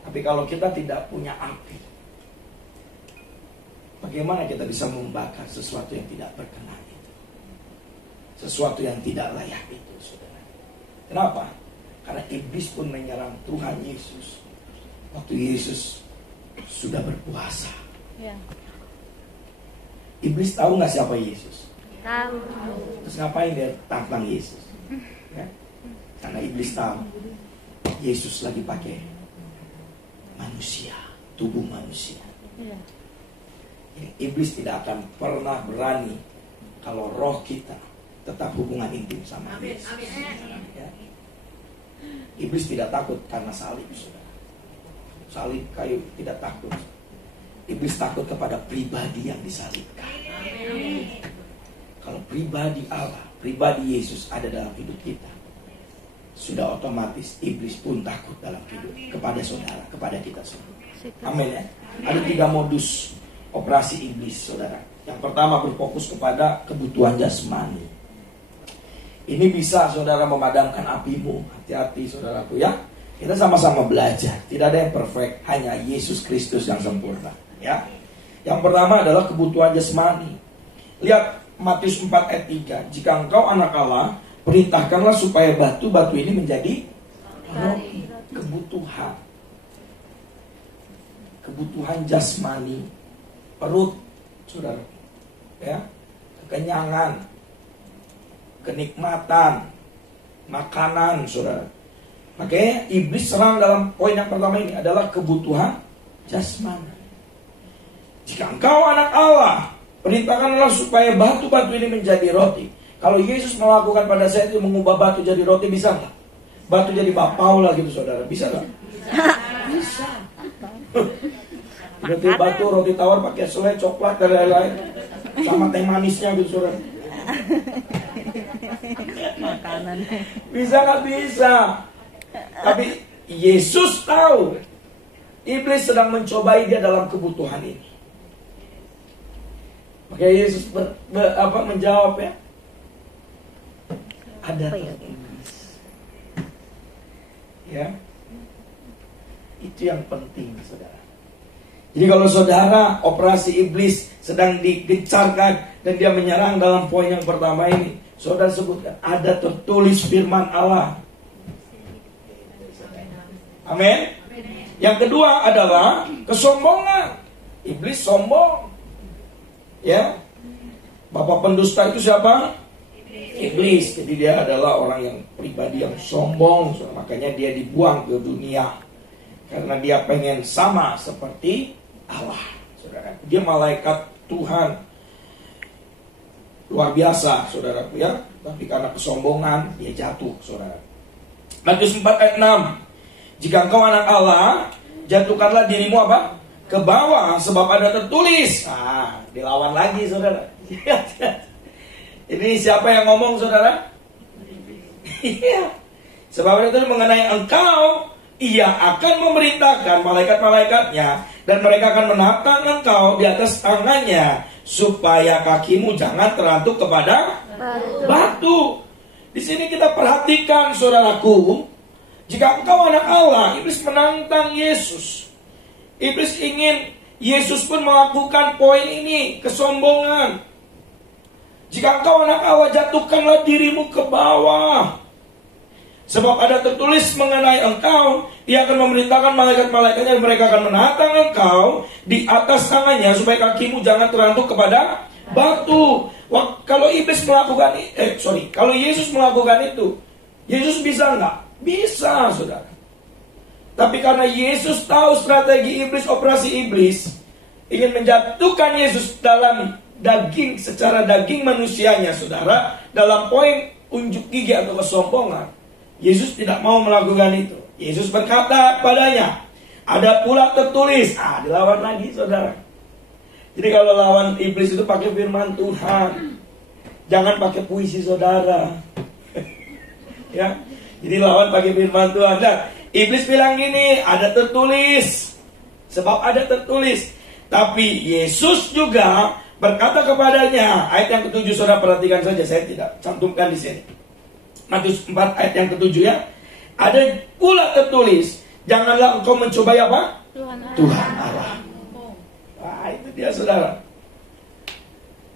Tapi kalau kita tidak punya api, bagaimana kita bisa membakar sesuatu yang tidak berkenan itu? Sesuatu yang tidak layak itu, saudara. Kenapa? Karena iblis pun menyerang Tuhan Yesus waktu Yesus sudah berpuasa. Ya. Iblis tahu nggak siapa Yesus? Tahu. Terus ngapain dia tantang Yesus? Ya? Karena iblis tahu Yesus lagi pakai manusia, tubuh manusia. Ya. Iblis tidak akan pernah berani kalau roh kita tetap hubungan intim sama Yesus. Ya. Iblis tidak takut karena salib, saudara. Salib kayu tidak takut. Iblis takut kepada pribadi yang disalibkan. Kalau pribadi Allah, pribadi Yesus ada dalam hidup kita, sudah otomatis iblis pun takut dalam hidup kepada saudara, kepada kita semua. Amin ya. Ada 3 modus operasi iblis, saudara. Yang pertama berfokus kepada kebutuhan jasmani. Ini bisa saudara memadamkan apimu. Hati-hati saudaraku ya. Kita sama-sama belajar. Tidak ada yang perfect, hanya Yesus Kristus yang sempurna. Ya. Yang pertama adalah kebutuhan jasmani. Lihat Matius 4 ayat 3. Jika engkau anak Allah, perintahkanlah supaya batu-batu ini menjadi roti. Kebutuhan. Kebutuhan jasmani. Perut, saudara. Ya. Kekenyangan. Kenikmatan. Makanan, saudara. Makanya iblis serang dalam poin yang pertama ini adalah kebutuhan jasmani. Jika engkau anak Allah, perintahkanlah supaya batu-batu ini menjadi roti. Kalau Yesus melakukan pada saat itu mengubah batu jadi roti, bisa nggak? batu jadi bakpao lah gitu saudara. Bisa nggak? Bisa. Roti batu, roti tawar pakai selai, coklat dan lain-lain, sama teh manisnya gitu saudara. Bisa nggak? Bisa. Tapi Yesus tahu iblis sedang mencobai dia dalam kebutuhan ini. Maka Yesus menjawab ya, ada tertulis. Ya, itu yang penting saudara. Jadi kalau saudara operasi iblis sedang digencarkan dan dia menyerang dalam poin yang pertama ini, saudara sebutkan ada tertulis firman Allah. Amin. Yang kedua adalah kesombongan. Iblis sombong. Ya. Bapak pendusta itu siapa? Iblis. Jadi dia adalah orang yang pribadi yang sombong. Makanya dia dibuang ke dunia. Karena dia pengen sama seperti Allah. Saudara. Dia malaikat Tuhan. Luar biasa, saudaraku ya. Tapi karena kesombongan dia jatuh, saudara. Matius 4 ayat 6. Jika engkau anak Allah, jatuhkanlah dirimu apa? Ke bawah, sebab ada tertulis. Dilawan lagi saudara. Ini siapa yang ngomong saudara? Sebab ada tertulis mengenai engkau, ia akan memerintahkan malaikat-malaikatnya, dan mereka akan menatang engkau di atas tangannya, supaya kakimu jangan terantuk kepada batu. Di sini kita perhatikan saudaraku. Jika engkau anak Allah, iblis menantang Yesus. Iblis ingin Yesus pun melakukan poin ini, kesombongan. Jika engkau anak Allah, jatuhkanlah dirimu ke bawah. Sebab ada tertulis mengenai engkau, ia akan memerintahkan malaikat-malaikatnya dan mereka akan menatang engkau di atas tangannya supaya kakimu jangan terantuk kepada batu. Kalau iblis melakukan kalau Yesus melakukan itu, Yesus bisa enggak? Bisa, saudara. Tapi karena Yesus tahu strategi iblis, operasi iblis, ingin menjatuhkan Yesus dalam daging, secara daging manusianya, saudara, dalam poin unjuk gigi atau kesombongan, Yesus tidak mau melakukan itu. Yesus berkata padanya, ada pula tertulis. Dilawan lagi, saudara. Jadi kalau lawan iblis itu pakai firman Tuhan, jangan pakai puisi saudara. Ya. Jadi lawan pakai firman Tuhan. Nah, iblis bilang gini, ada tertulis. Sebab ada tertulis. Tapi Yesus juga berkata kepadanya, ayat yang ke-7 saudara perhatikan saja, saya tidak cantumkan di sini. Matius 4 ayat yang ke-7 ya. Ada pula tertulis, janganlah engkau mencobai apa? Tuhan Allah. Itu dia saudara.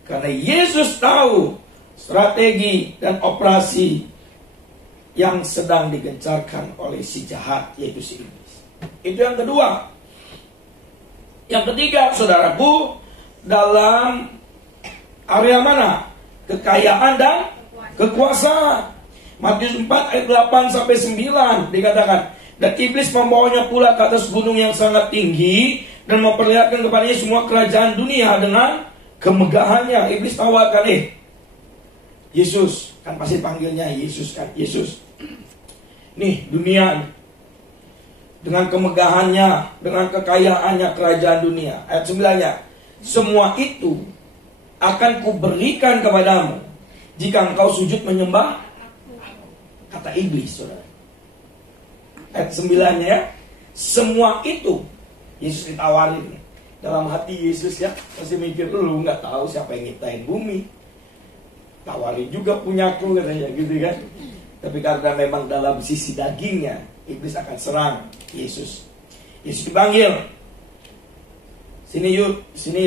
Karena Yesus tahu strategi dan operasi yang sedang digencarkan oleh si jahat, yaitu si iblis. Itu yang kedua. Yang ketiga, saudaraku, dalam area mana? Kekayaan dan kekuasaan. Matius 4 ayat 8 sampai 9 dikatakan, dan iblis membawanya pula ke atas gunung yang sangat tinggi dan memperlihatkan kepadanya semua kerajaan dunia dengan kemegahannya. Iblis tawarkan, Yesus, kan pasti panggilnya Yesus kan, Yesus. Nih dunia dengan kemegahannya, dengan kekayaannya, kerajaan dunia. Ayat 9-nya, semua itu akan kuberikan kepadamu jika engkau sujud menyembah, kata iblis, saudara. Ayat 9-nya ya, semua itu Yesus ditawarin. Dalam hati Yesus ya, masih mikir dulu, nggak tahu siapa yang nyiptain bumi. Tawarin juga punyaku katanya gitu kan. Tapi karena memang dalam sisi dagingnya, iblis akan serang Yesus. Yesus dipanggil. Sini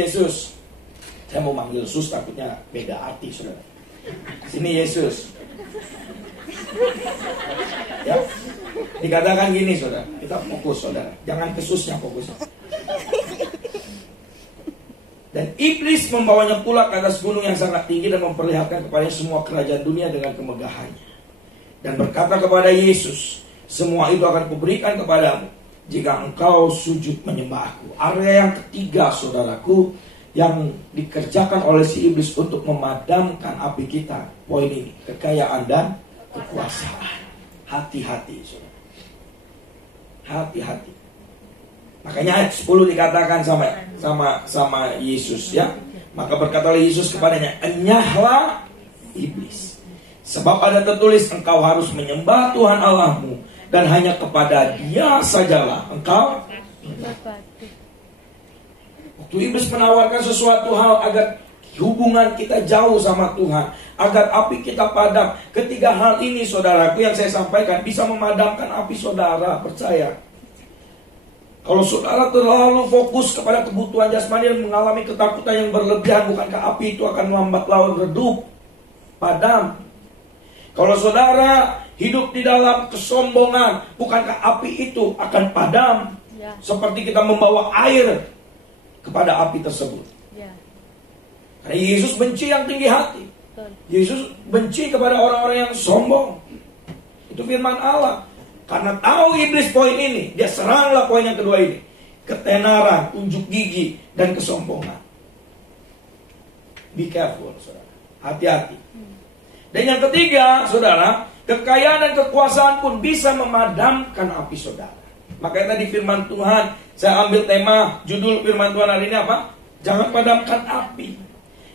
Yesus. Saya mau manggil Sus, takutnya beda arti, saudara. Sini Yesus. Ya, dikatakan gini, saudara. Kita fokus, saudara. Jangan ke Susnya fokus. Dan iblis membawanya pula ke atas gunung yang sangat tinggi dan memperlihatkan kepadanya semua kerajaan dunia dengan kemegahannya. Dan berkata kepada Yesus, semua itu akan kuberikan kepadamu jika engkau sujud menyembahku. Area yang ketiga, saudaraku, yang dikerjakan oleh si iblis untuk memadamkan api kita. Poin ini, kekayaan dan kekuasaan. hati-hati, saudara. Hati-hati. Makanya ayat 10 dikatakan sama Yesus, ya. Maka berkatalah Yesus kepadanya, enyahlah iblis. Sebab ada tertulis, engkau harus menyembah Tuhan Allahmu, dan hanya kepada Dia sajalah engkau. Waktu iblis menawarkan sesuatu hal agar hubungan kita jauh sama Tuhan, agar api kita padam. Ketiga hal ini, saudaraku, yang saya sampaikan bisa memadamkan api saudara. Percaya. Kalau saudara terlalu fokus kepada kebutuhan jasmani dan mengalami ketakutan yang berlebihan, bukankah api itu akan lambat laun redup, padam? Kalau saudara hidup di dalam kesombongan, bukankah api itu akan padam? Ya. Seperti kita membawa air kepada api tersebut. Ya. Karena Yesus benci yang tinggi hati. Betul. Yesus benci kepada orang-orang yang sombong. Itu firman Allah. Karena tahu iblis poin ini, dia seranglah poin yang kedua ini. Ketenaran, unjuk gigi, dan kesombongan. Be careful, saudara. Hati-hati. Dan yang ketiga, saudara, kekayaan dan kekuasaan pun bisa memadamkan api saudara. Makanya tadi firman Tuhan, saya ambil tema, judul firman Tuhan hari ini apa? Jangan padamkan api.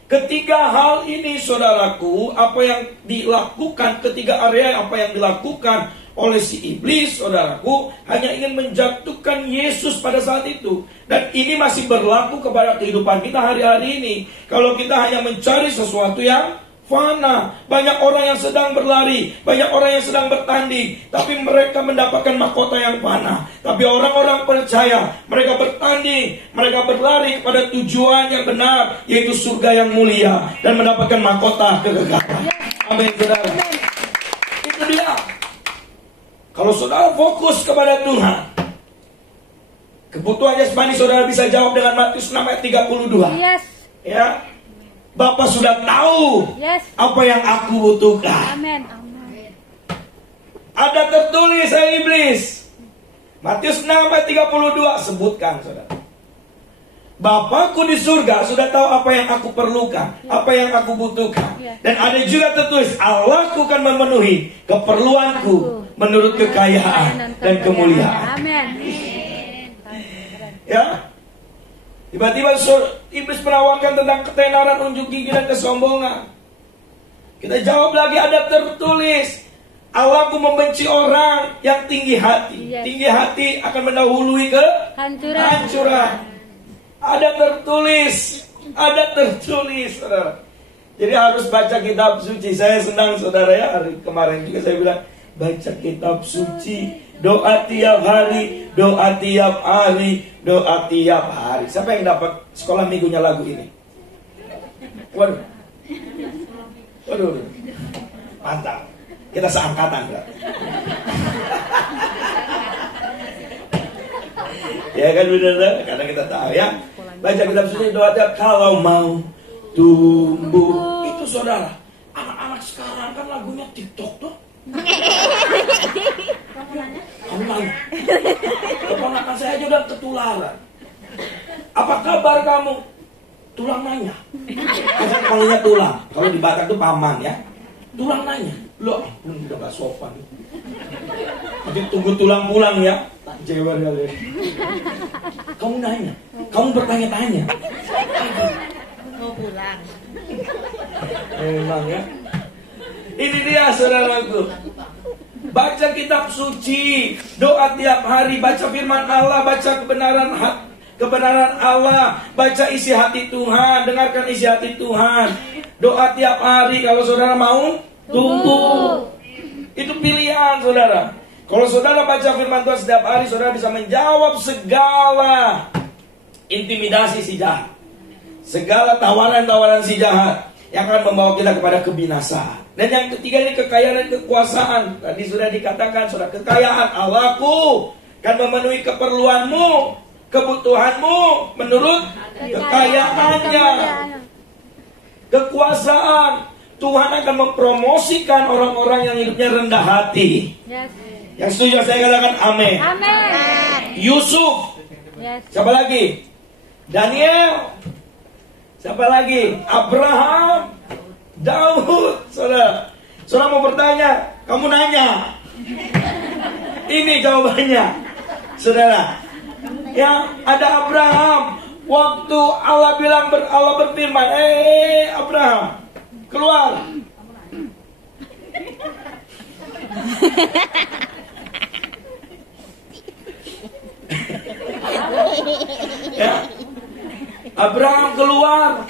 Ketiga hal ini, saudaraku, apa yang dilakukan, ketiga area apa yang dilakukan oleh si iblis, saudaraku, hanya ingin menjatuhkan Yesus pada saat itu. Dan ini masih berlaku kepada kehidupan kita hari-hari ini. Kalau kita hanya mencari sesuatu yang fana. Banyak orang yang sedang berlari, banyak orang yang sedang bertanding, tapi mereka mendapatkan mahkota yang fana. Tapi orang-orang percaya, mereka bertanding, mereka berlari kepada tujuan yang benar, yaitu surga yang mulia, dan mendapatkan mahkota kekekalan. Amin, saudara. Itu dia. Kalau saudara fokus kepada Tuhan, kebutuhan jasmani saudara bisa jawab dengan Matius 6 ayat 32. Yes. Ya. Bapa sudah tahu apa yang aku butuhkan. Amin. Ada tertulis, iblis. Matius 6 ayat 32 sebutkan, saudara. Bapakku di surga sudah tahu apa yang aku perlukan, apa yang aku butuhkan. Dan ada juga tertulis, Allahku akan memenuhi keperluanku menurut kekayaan dan kemuliaan. Amin. Ya. Tiba-tiba iblis menawarkan tentang ketenaran, unjuk gigi, dan kesombongan. Kita jawab lagi, ada tertulis, Allahku membenci orang yang tinggi hati. Tinggi hati akan mendahului kehancuran. Ada tertulis, saudara. Jadi harus baca kitab suci. Saya senang, saudara, ya. Hari kemarin juga saya bilang, baca kitab suci, doa tiap hari, doa tiap hari, doa tiap hari. Siapa yang dapat sekolah minggunya lagu ini? Waduh. Mantap. Kita seangkatan, berarti. Ya kan, benar, karena kita tahu, ya. Baca kitab suci, doa tiap, kalau mau tumbuh. Itu, saudara, anak-anak sekarang kan lagunya TikTok tuh. Kamu nanya, keponakan saya aja udah ketularan. Apa kabar kamu? Tulang nanya. Kan panggilnya tulang. Kalau di Batak tuh paman, ya. Tulang nanya. Loh, udah gak sopan. Nanti tunggu tulang pulang, ya. Tak jewer kali. Kamu nanya, kamu bertanya-tanya. Mau pulang. Memang, ya. Ini dia, saudaraku. Baca kitab suci, doa tiap hari, baca firman Allah, baca kebenaran Allah, baca isi hati Tuhan, dengarkan isi hati Tuhan. Doa tiap hari kalau saudara mau tumbuh. Itu pilihan, saudara. Kalau saudara baca firman Tuhan setiap hari, saudara bisa menjawab segala intimidasi si jahat, segala tawaran-tawaran si jahat yang akan membawa kita kepada kebinasaan. Dan yang ketiga ini kekayaan dan kekuasaan. Tadi sudah dikatakan, saudara, kekayaan Allahku kan memenuhi keperluanmu, kebutuhanmu menurut kekayaannya. Kekuasaan, Tuhan akan mempromosikan orang-orang yang hidupnya rendah hati. Yang setuju saya katakan amin. Yusuf. Siapa lagi? Daniel. Siapa lagi? Abraham. Daud. Saudara mau bertanya, kamu nanya, Ini jawabannya, saudara. Ya, ada Abraham. Waktu Allah bilang Allah berfirman, Abraham, keluar. Ya. Abraham keluar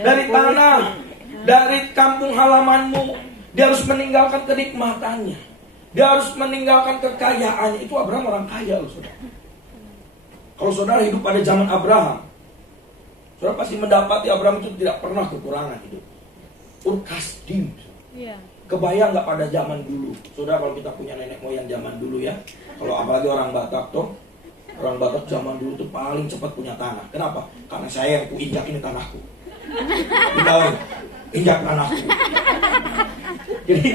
dari tanah, dari kampung halamanmu. Dia harus meninggalkan kenikmatannya. Dia harus meninggalkan kekayaannya. Itu Abraham orang kaya loh, saudara. Kalau saudara hidup pada zaman Abraham, saudara pasti mendapati Abraham itu tidak pernah kekurangan hidup. Urkasdim. Kebayang nggak pada zaman dulu? Saudara, kalau kita punya nenek moyang zaman dulu ya, kalau apalagi orang Batak tuh, orang Batak zaman dulu tuh paling cepat punya tanah. Kenapa? Karena saya yang injak ini tanahku. Injak tanahku. Jadi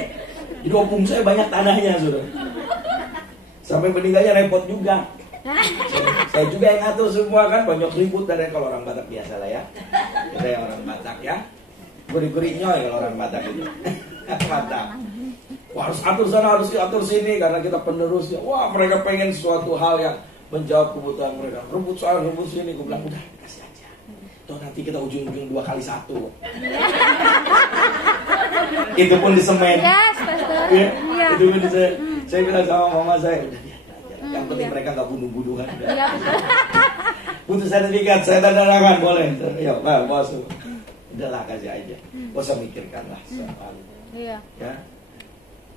opung saya banyak tanahnya, saudara. Sampai meninggalnya repot juga. Saya juga yang ngatur semua kan, banyak ribut dari kalau orang Batak biasa lah ya. Kita yang orang Batak ya. Gurih-gurihnya ya kalau orang Batak itu. Batak. Wah, harus atur sana, harus atur sini karena kita penerusnya. Wah, mereka pengen suatu hal yang menjawab kebutuhan mereka. Rebut sana, rebut sini. Gue bilang udah kasih aja. Tuh nanti kita ujung-ujung 2 kali 1. Itu pun di semen. Yes, Pastor. Ya, itu pun di semen. Saya bilang sama mama saya, udah yang penting mereka nggak bunuh-bunuhan. Iya, betul. Butuh sertifikat, saya tanda tangan boleh. Ya, Pak, bos. Udahlah kasih aja. Gak usah mikirkan lah soal. Iya. Ya.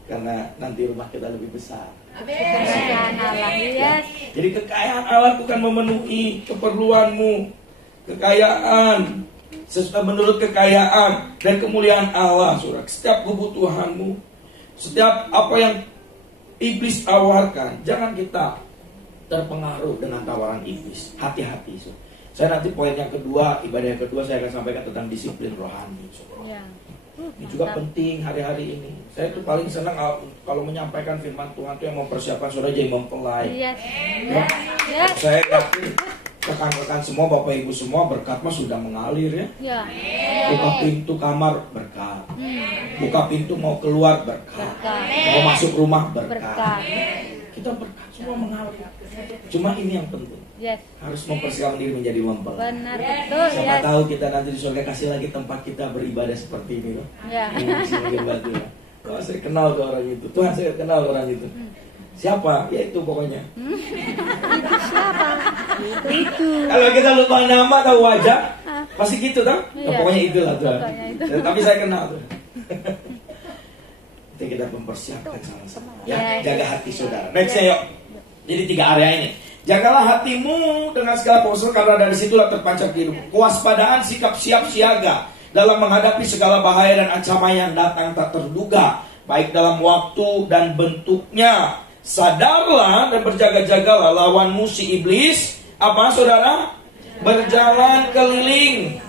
Karena nanti rumah kita lebih besar. Kekayaan Allah. Yes. Jadi kekayaan Allah bukan memenuhi keperluanmu. Kekayaan sesuai menurut kekayaan dan kemuliaan Allah, saudara. Setiap kebutuhanmu, setiap apa yang iblis tawarkan, jangan kita terpengaruh dengan tawaran iblis. Hati-hati, saudara. Saya nanti poin yang kedua, ibadah yang kedua saya akan sampaikan tentang disiplin rohani, saudara. Ya. Ini juga penting hari-hari ini. Saya tuh paling senang kalau menyampaikan firman Tuhan tuh yang mempersiapkan saudara jadi mempelai. Yes. Ya. Yes. Saya yakin rekan-rekan semua, Bapak Ibu semua, berkat mah sudah mengalir ya. Ya. Buka pintu kamar berkat. Buka pintu mau keluar berkat. Mau masuk rumah berkat. Kita berkat semua mengalir. Cuma ini yang penting. Yes. Harus mempersiapkan diri menjadi mempelai. Benar betul. Siapa Yes. tahu kita nanti di surga kasih lagi tempat kita beribadah seperti ini loh. Ya. Ini bisa bantu ya. Oh, saya kenal ke orang itu. Tuhan, saya kenal orang itu. Siapa? Ya itu pokoknya. Siapa? Itu. Kalau kita lupa nama atau wajah, pasti gitu kan? Iya. Nah, pokoknya itulah Tuhan. Pokoknya itu. Tapi saya kenal tuh. Itu kita mempersiapkan sama-sama. Ya, Yes. jaga hati saudara. Nextnya yuk. Jadi 3 area ini. Jagalah hatimu dengan segala keusahaan karena dari situlah terpancar kehidupan. Kewaspadaan, sikap siap siaga dalam menghadapi segala bahaya dan ancaman yang datang tak terduga, baik dalam waktu dan bentuknya. Sadarlah dan berjaga-jagalah, lawanmu si iblis apa saudara? Berjalan keliling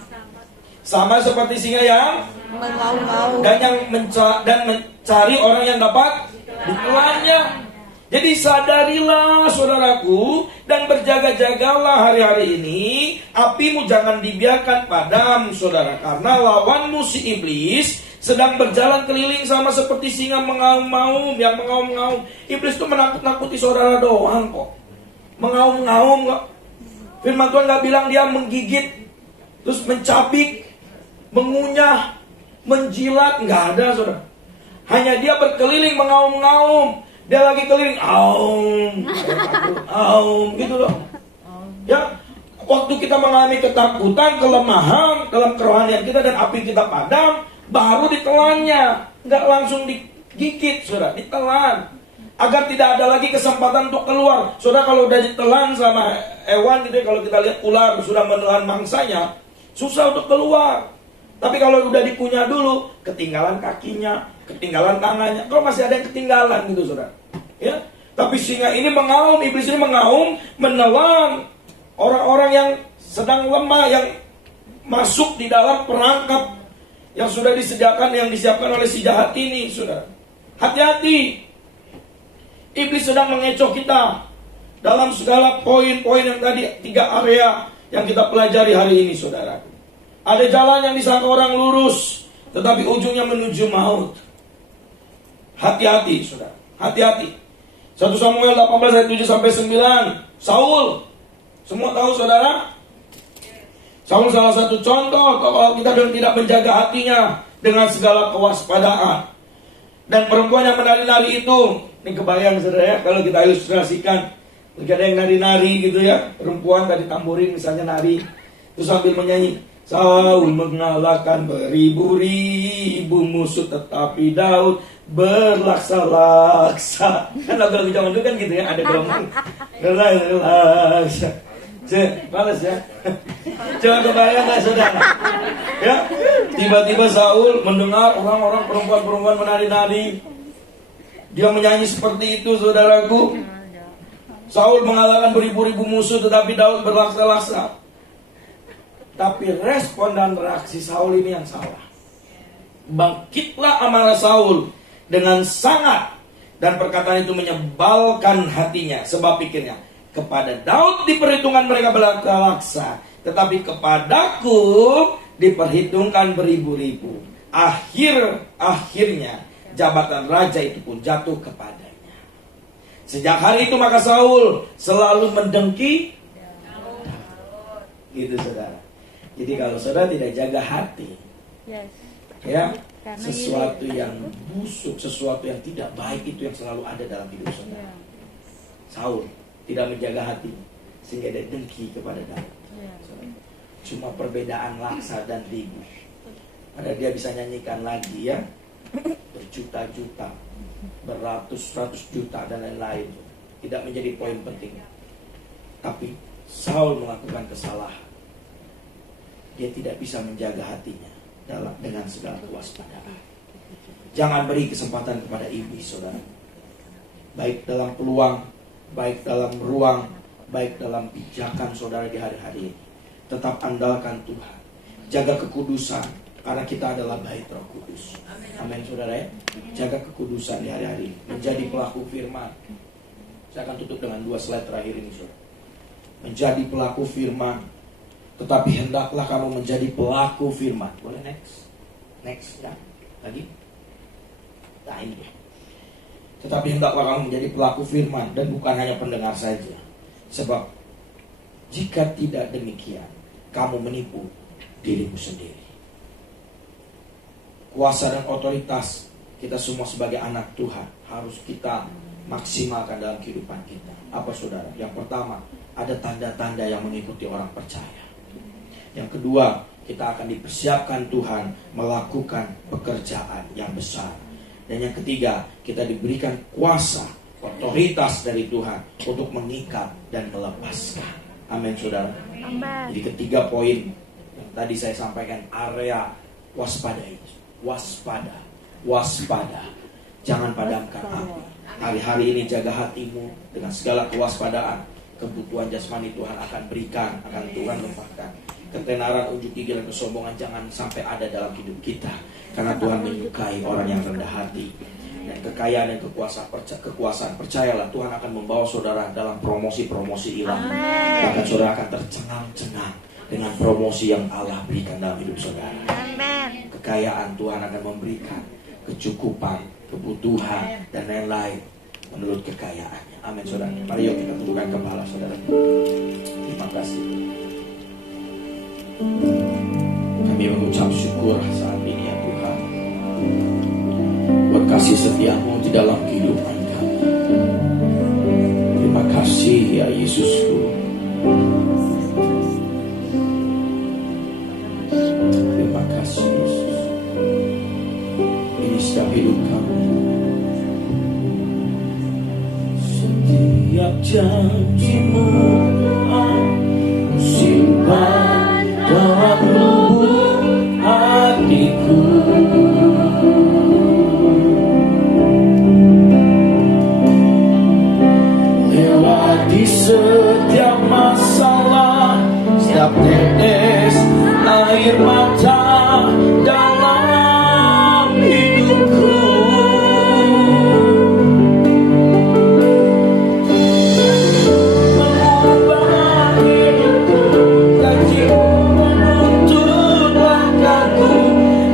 sama seperti singa yang Mengaum-ngaum. dan yang mencari orang yang dapat ditelannya. Jadi sadarilah saudaraku dan berjaga-jagalah hari-hari ini. Apimu jangan dibiarkan padam saudara, karena lawanmu si iblis sedang berjalan keliling sama seperti singa mengaum-ngaum. Yang mengaum-ngaum, iblis itu menakut-nakuti saudara doang kok. Mengaum-ngaum kok. Firman Tuhan gak bilang dia menggigit, terus mencabik, mengunyah, menjilat, nggak ada saudara. Hanya dia berkeliling mengaum-ngaum. Dia lagi keliling, aum, gitu loh. Ya, waktu kita mengalami ketakutan, kelemahan dalam kerohanian kita dan api kita padam, baru ditelannya, nggak langsung digigit, saudara, ditelan. Agar tidak ada lagi kesempatan untuk keluar. Saudara, kalau udah ditelan sama hewan gitu, kalau kita lihat ular sudah menelan mangsanya, susah untuk keluar. Tapi kalau udah dikunyah dulu, ketinggalan kakinya, ketinggalan tangannya. Kalau masih ada yang ketinggalan gitu saudara. Ya. Tapi singa ini mengaum, iblis ini mengaum, menelan orang-orang yang sedang lemah, yang masuk di dalam perangkap yang sudah disediakan, yang disiapkan oleh si jahat ini saudara. Hati-hati. Iblis sedang mengecoh kita dalam segala poin-poin yang tadi 3 area yang kita pelajari hari ini saudara. Ada jalan yang disangka orang lurus, tetapi ujungnya menuju maut. Hati-hati, saudara. Hati-hati. 1 Samuel 18 ayat 7 sampai 9. Saul. Semua tahu saudara? Saul salah satu contoh kalau kita tidak menjaga hatinya dengan segala kewaspadaan. Dan perempuan yang menari-nari itu, ini kebayang saudara ya, kalau kita ilustrasikan, ada yang nari-nari gitu ya, perempuan tadi tamborin misalnya nari, terus sambil menyanyi, Saul mengalahkan beribu-ribu musuh, tetapi Daud berlaksa-laksa. Kan lagu-lagu zaman dulu kan gitu ya, ada gelombang berlaksa. Males ya. Jangan kebayang gak saudara ya, tiba-tiba Saul mendengar orang-orang perempuan-perempuan menari-nari, dia menyanyi seperti itu saudaraku. Saul mengalahkan beribu-ribu musuh, tetapi Daud berlaksa-laksa. Tapi respon dan reaksi Saul ini yang salah. Bangkitlah amarah Saul dengan sangat, dan perkataan itu menyebalkan hatinya, sebab pikirnya, kepada Daud diperhitungkan mereka berlaksa, tetapi kepadaku diperhitungkan beribu-ribu. Akhirnya jabatan raja itu pun jatuh kepadanya. Sejak hari itu maka Saul selalu mendengki gitu saudara. Jadi kalau saudara tidak jaga hati, ya, sesuatu yang busuk, sesuatu yang tidak baik itu yang selalu ada dalam hidup saudara. Saul tidak menjaga hati sehingga dia dengki kepada Daud. Cuma perbedaan laksa dan ribu. Padahal dia bisa nyanyikan lagi ya, berjuta-juta, beratus-ratus juta dan lain-lain. Tidak menjadi poin penting. Tapi Saul melakukan kesalahan. Dia tidak bisa menjaga hatinya dengan segala kewaspadaan. Jangan beri kesempatan kepada iblis saudara. Baik dalam peluang, baik dalam ruang, baik dalam pijakan saudara di hari-hari ini. Tetap andalkan Tuhan. Jaga kekudusan, karena kita adalah bait Roh Kudus. Amin saudara ya. Jaga kekudusan di hari-hari ini. Menjadi pelaku firman. Saya akan tutup dengan 2 slide terakhir ini saudara. Menjadi pelaku firman. Tetapi hendaklah kamu menjadi pelaku firman. Boleh next? Next ya. Lagi? Nah ini ya. Tetapi hendaklah kamu menjadi pelaku firman dan bukan hanya pendengar saja. Sebab jika tidak demikian, kamu menipu dirimu sendiri. Kuasa dan otoritas kita semua sebagai anak Tuhan harus kita maksimalkan dalam kehidupan kita. Apa saudara? Yang pertama, ada tanda-tanda yang mengikuti orang percaya. Yang kedua, kita akan dipersiapkan Tuhan melakukan pekerjaan yang besar. Dan yang ketiga, kita diberikan kuasa, otoritas dari Tuhan untuk mengikat dan melepaskan. Amin saudara. Amen. Jadi ketiga poin yang tadi saya sampaikan, area waspada itu. Waspada. Jangan padamkan api. Hari-hari ini jaga hatimu dengan segala kewaspadaan. Kebutuhan jasmani Tuhan akan berikan, akan Tuhan limpahkan. Ketenaran, unjuk gigi dan kesombongan jangan sampai ada dalam hidup kita. Karena Tuhan menyukai orang yang rendah hati. Dan kekayaan dan kekuasaan, percayalah Tuhan akan membawa saudara dalam promosi-promosi ilahi. Bahkan saudara akan tercengang-cengang dengan promosi yang Allah berikan dalam hidup saudara. Kekayaan Tuhan akan memberikan kecukupan, kebutuhan dan lain-lain menurut kekayaannya. Amin saudara. Mari yuk kita tundukkan kepala saudara. Terima kasih. Kami mengucap syukur saat ini ya Tuhan, buat kasih setiamu di dalam kehidupan kami. Terima kasih ya Yesusku. Terima kasih Yesus. Ini setiap hidup kami. Setiap janjimu aku simpan dalam lubuk hatiku. Lewati setiap masalah, setiap tetes air mata dalam hidupku. Mengubah hidupku, janjimu menuntut langkahku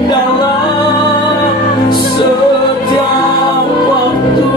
dalam setiap waktu.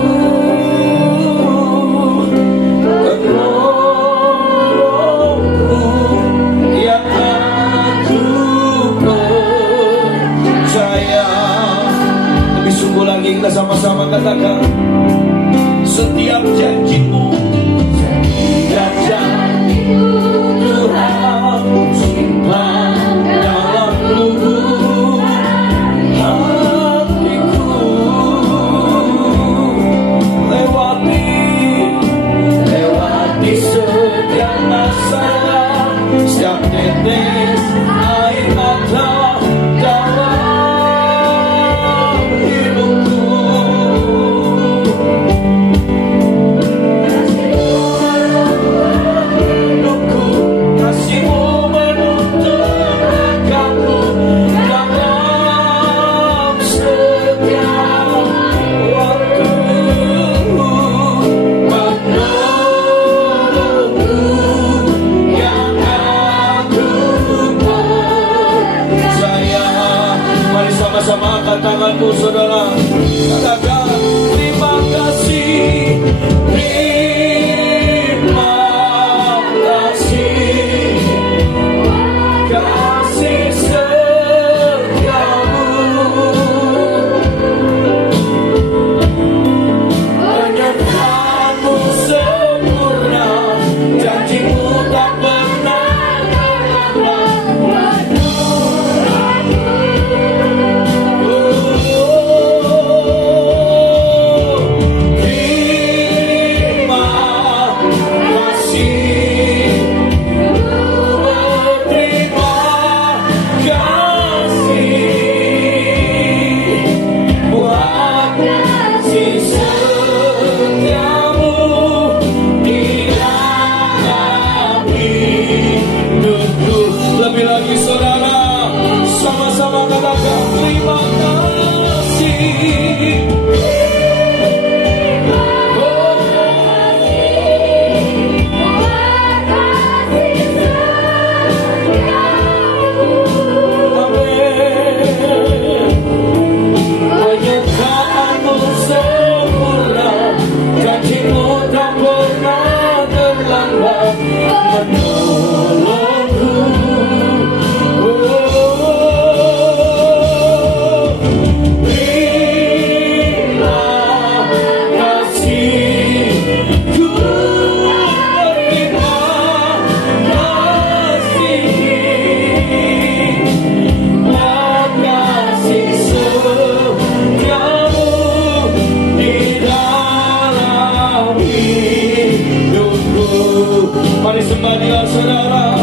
Mari sembah Dia saudara.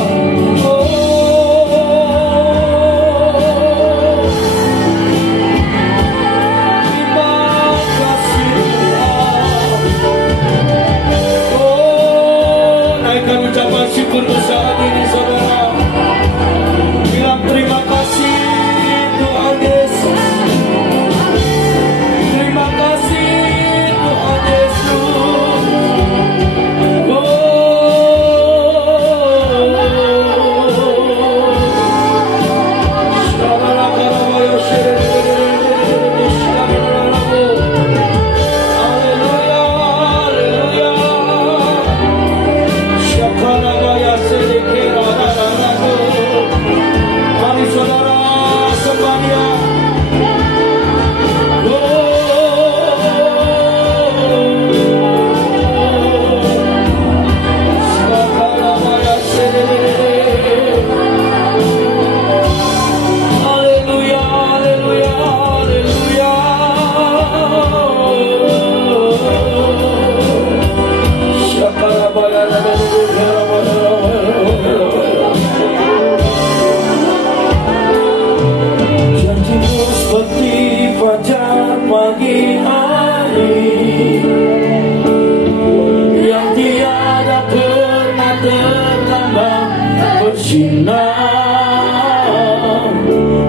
Terima kasih Tuhan. Naikkan ucapan syukur saat ini saudara. Bilang terima kasih Tuhan Yesus. Terima kasih Tuhan Yesus.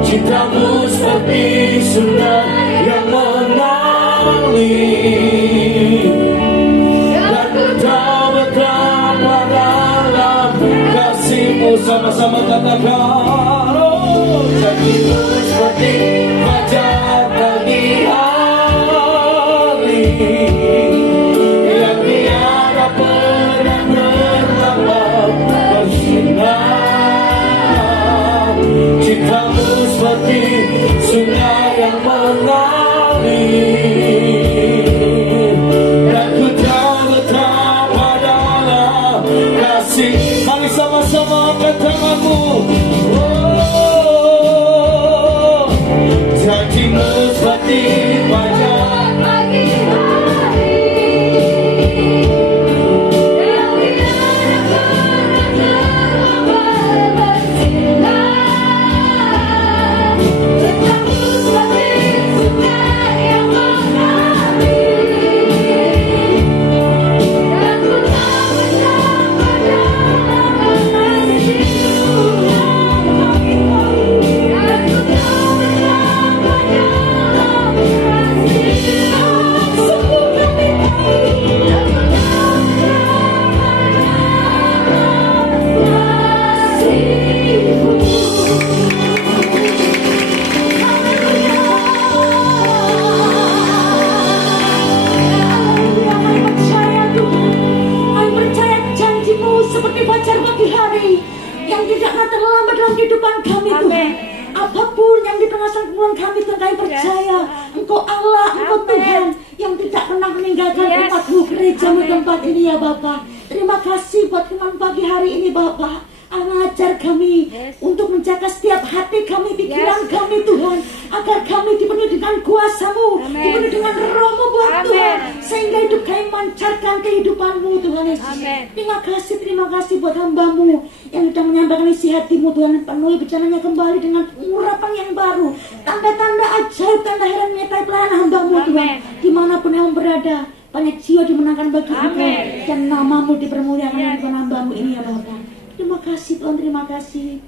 Cintamu seperti sungai yang mengalir, dan ku tahu betapa dalam kasih-Mu. Sama-sama katakan, oh, janji-Mu seperti fajar pagi hari yang tiada pernah terlambat bersinar. Cintamu seperti sungai yang mengalir, dan ku tahu betapa dalam kasih. Mari sama-sama angkat tanganmu. Oh, janji-Mu seperti fajar pagi hari yang tiada pernah terlambat bersinar. Engkau Allah, Engkau Tuhan yang tidak pernah meninggalkan umat-Mu, gereja-Mu tempat ini ya Bapa. Terima kasih buat firman pagi hari ini Bapa. Ajar kami untuk menjaga setiap hati kami, pikiran kami Tuhan, agar kami dipenuhi dengan kuasa-Mu, dipenuhi dengan Roh-Mu buat Tuhan, sehingga hidup kami memancarkan kehidupan-Mu Tuhan Yesus. Terima kasih buat hamba-Mu yang sudah menyampaikan isi hati-Mu Tuhan, penuhi bicaranya kembali dengan urapan yang baru, tanda-tanda ajaib, tanda heran menyertai pelayanan hamba-Mu Tuhan, dimanapun yang berada. Banyak jiwa dimenangkan bagi Engkau, dan nama-Mu dipermuliakan di depan hamba-Mu ini ya Bapa. Terima kasih Tuhan, terima kasih.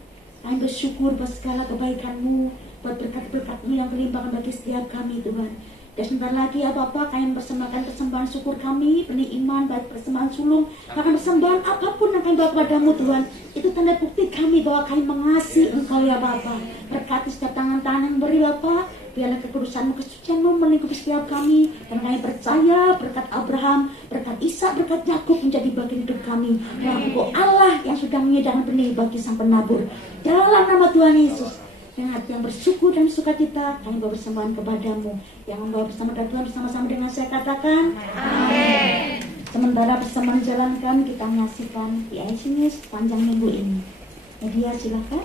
Kami bersyukur buat segala kebaikan-Mu, buat berkat-berkat-Mu yang berlimpah bagi setiap kami Tuhan. Dan sebentar lagi ya Bapak, kami mempersembahkan persembahan syukur kami, benih iman, baik persembahan sulung, bahkan persembahan apapun yang kami bawa kepadamu Tuhan. Itu tanda bukti kami bahwa kami mengasihi Engkau ya Bapak. Berkati setiap tangan-tangan yang beri Bapak, Biarlah kekudusan-Mu, kesucian-Mu melingkupi setiap kami. Dan kami percaya berkat Abraham, berkat Ishak, berkat Yakub menjadi bagian hidup kami. Bahwa Engkau Allah yang sudah menyediakan benih bagi sang penabur. Dalam nama Tuhan Yesus, dengan hati yang bersyukur dan sukacita, kami bawa persembahan kepada-Mu. Yang membawa bersama Tuhan bersama-sama dengan saya katakan amin. Sementara persembahan dijalankan, kita menyaksikan di sini sepanjang minggu ini. Media silakan.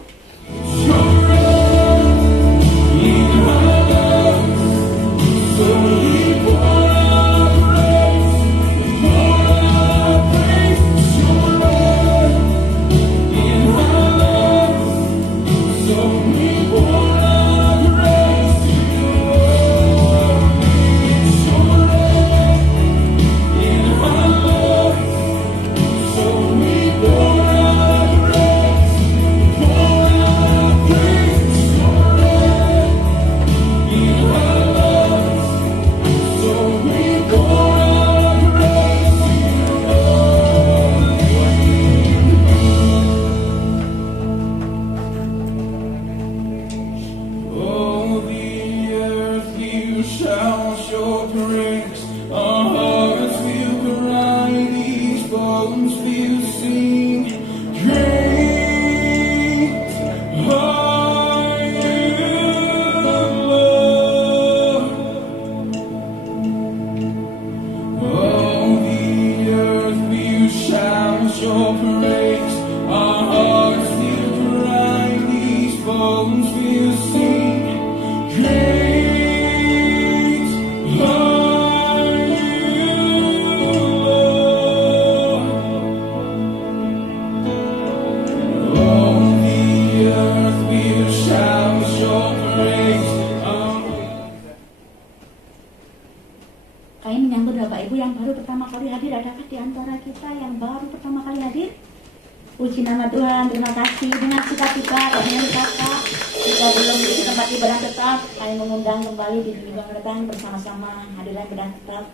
Puji nama Tuhan, terima kasih. Dengan sukacita, dengan kakak, kita belum di tempat ibadah tetap, kami mengundang kembali di ibadah datang bersama-sama hadiran ibadah tetap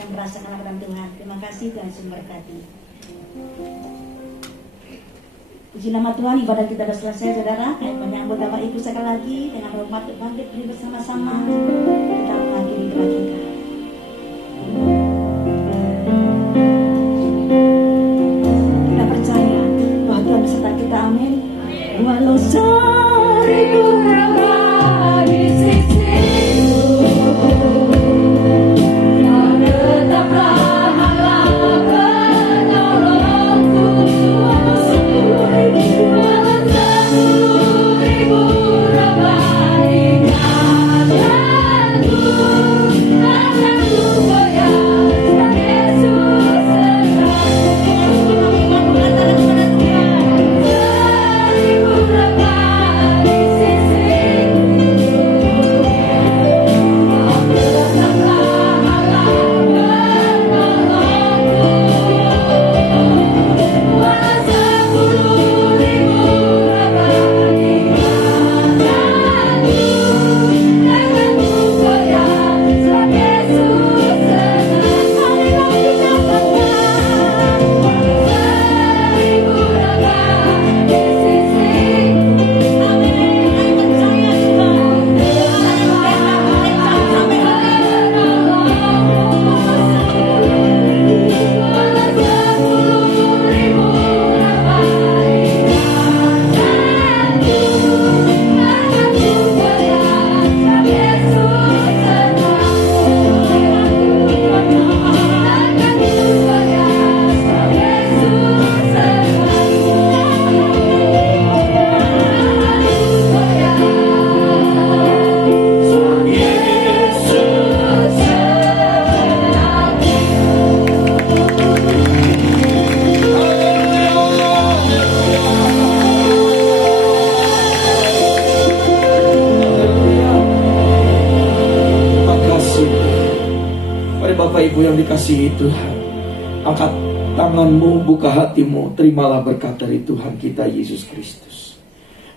dan merasakan hadirat Tuhan. Terima kasih, Tuhan Yesus memberkati. Puji nama Tuhan, ibadah kita sudah selesai, saudara. Kami menyambut Bapak Ibu sekali lagi dengan hormat bangkit berdiri bersama-sama. Kita mengakhiri doa kita. Beserta kita, amin. Walau seribu raga di sisimu, kau tetaplah Allah penolongku. Walau seribu raga di kakiku, takkanku goyah sebab Yesus Ibu yang dikasihi Tuhan, angkat tanganmu, buka hatimu, terimalah berkat dari Tuhan kita Yesus Kristus.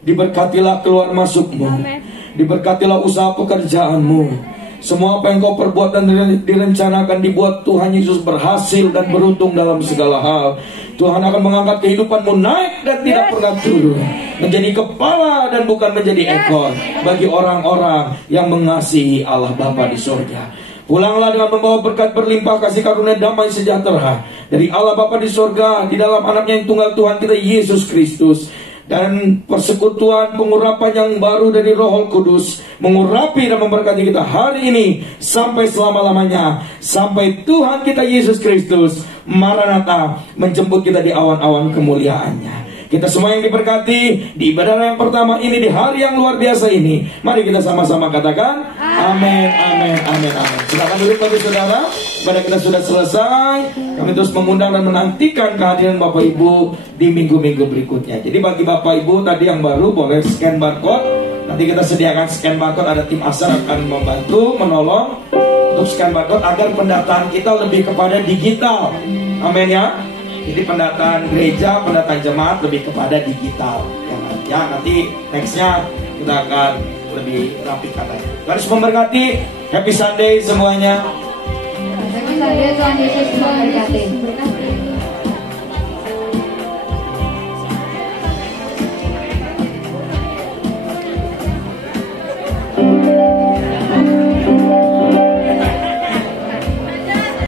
Diberkatilah keluar masukmu, diberkatilah usaha pekerjaanmu, Semua apa yang kau perbuat dan direncanakan dibuat Tuhan Yesus berhasil dan beruntung dalam segala hal. Tuhan akan mengangkat kehidupanmu naik dan tidak pernah turun, menjadi kepala dan bukan menjadi ekor bagi orang-orang yang mengasihi Allah Bapa di surga. Pulanglah dengan membawa berkat berlimpah, kasih karunia, damai sejahtera dari Allah Bapa di surga, di dalam anaknya yang tunggal Tuhan kita Yesus Kristus, dan persekutuan pengurapan yang baru dari Roh Kudus mengurapi dan memberkati kita hari ini sampai selama-lamanya, sampai Tuhan kita Yesus Kristus Maranatha menjemput kita di awan-awan kemuliaannya. Kita semua yang diberkati di ibadah yang pertama ini, di hari yang luar biasa ini, mari kita sama-sama katakan amin, amin, amin, amin. Silakan duduk bagi saudara. Ibadah kita sudah selesai. Kami terus mengundang dan menantikan kehadiran Bapak Ibu di minggu-minggu berikutnya. Jadi bagi Bapak Ibu tadi yang baru boleh scan barcode. Nanti kita sediakan scan barcode, ada tim ASAR akan membantu, menolong untuk scan barcode agar pendataan kita lebih kepada digital. Amin ya. Jadi pendataan gereja, pendataan jemaat lebih kepada digital. Ya, nanti nextnya kita akan lebih rapikan lagi. Garis memberkati. Happy Sunday semuanya. Happy Sunday, Tuhan Yesus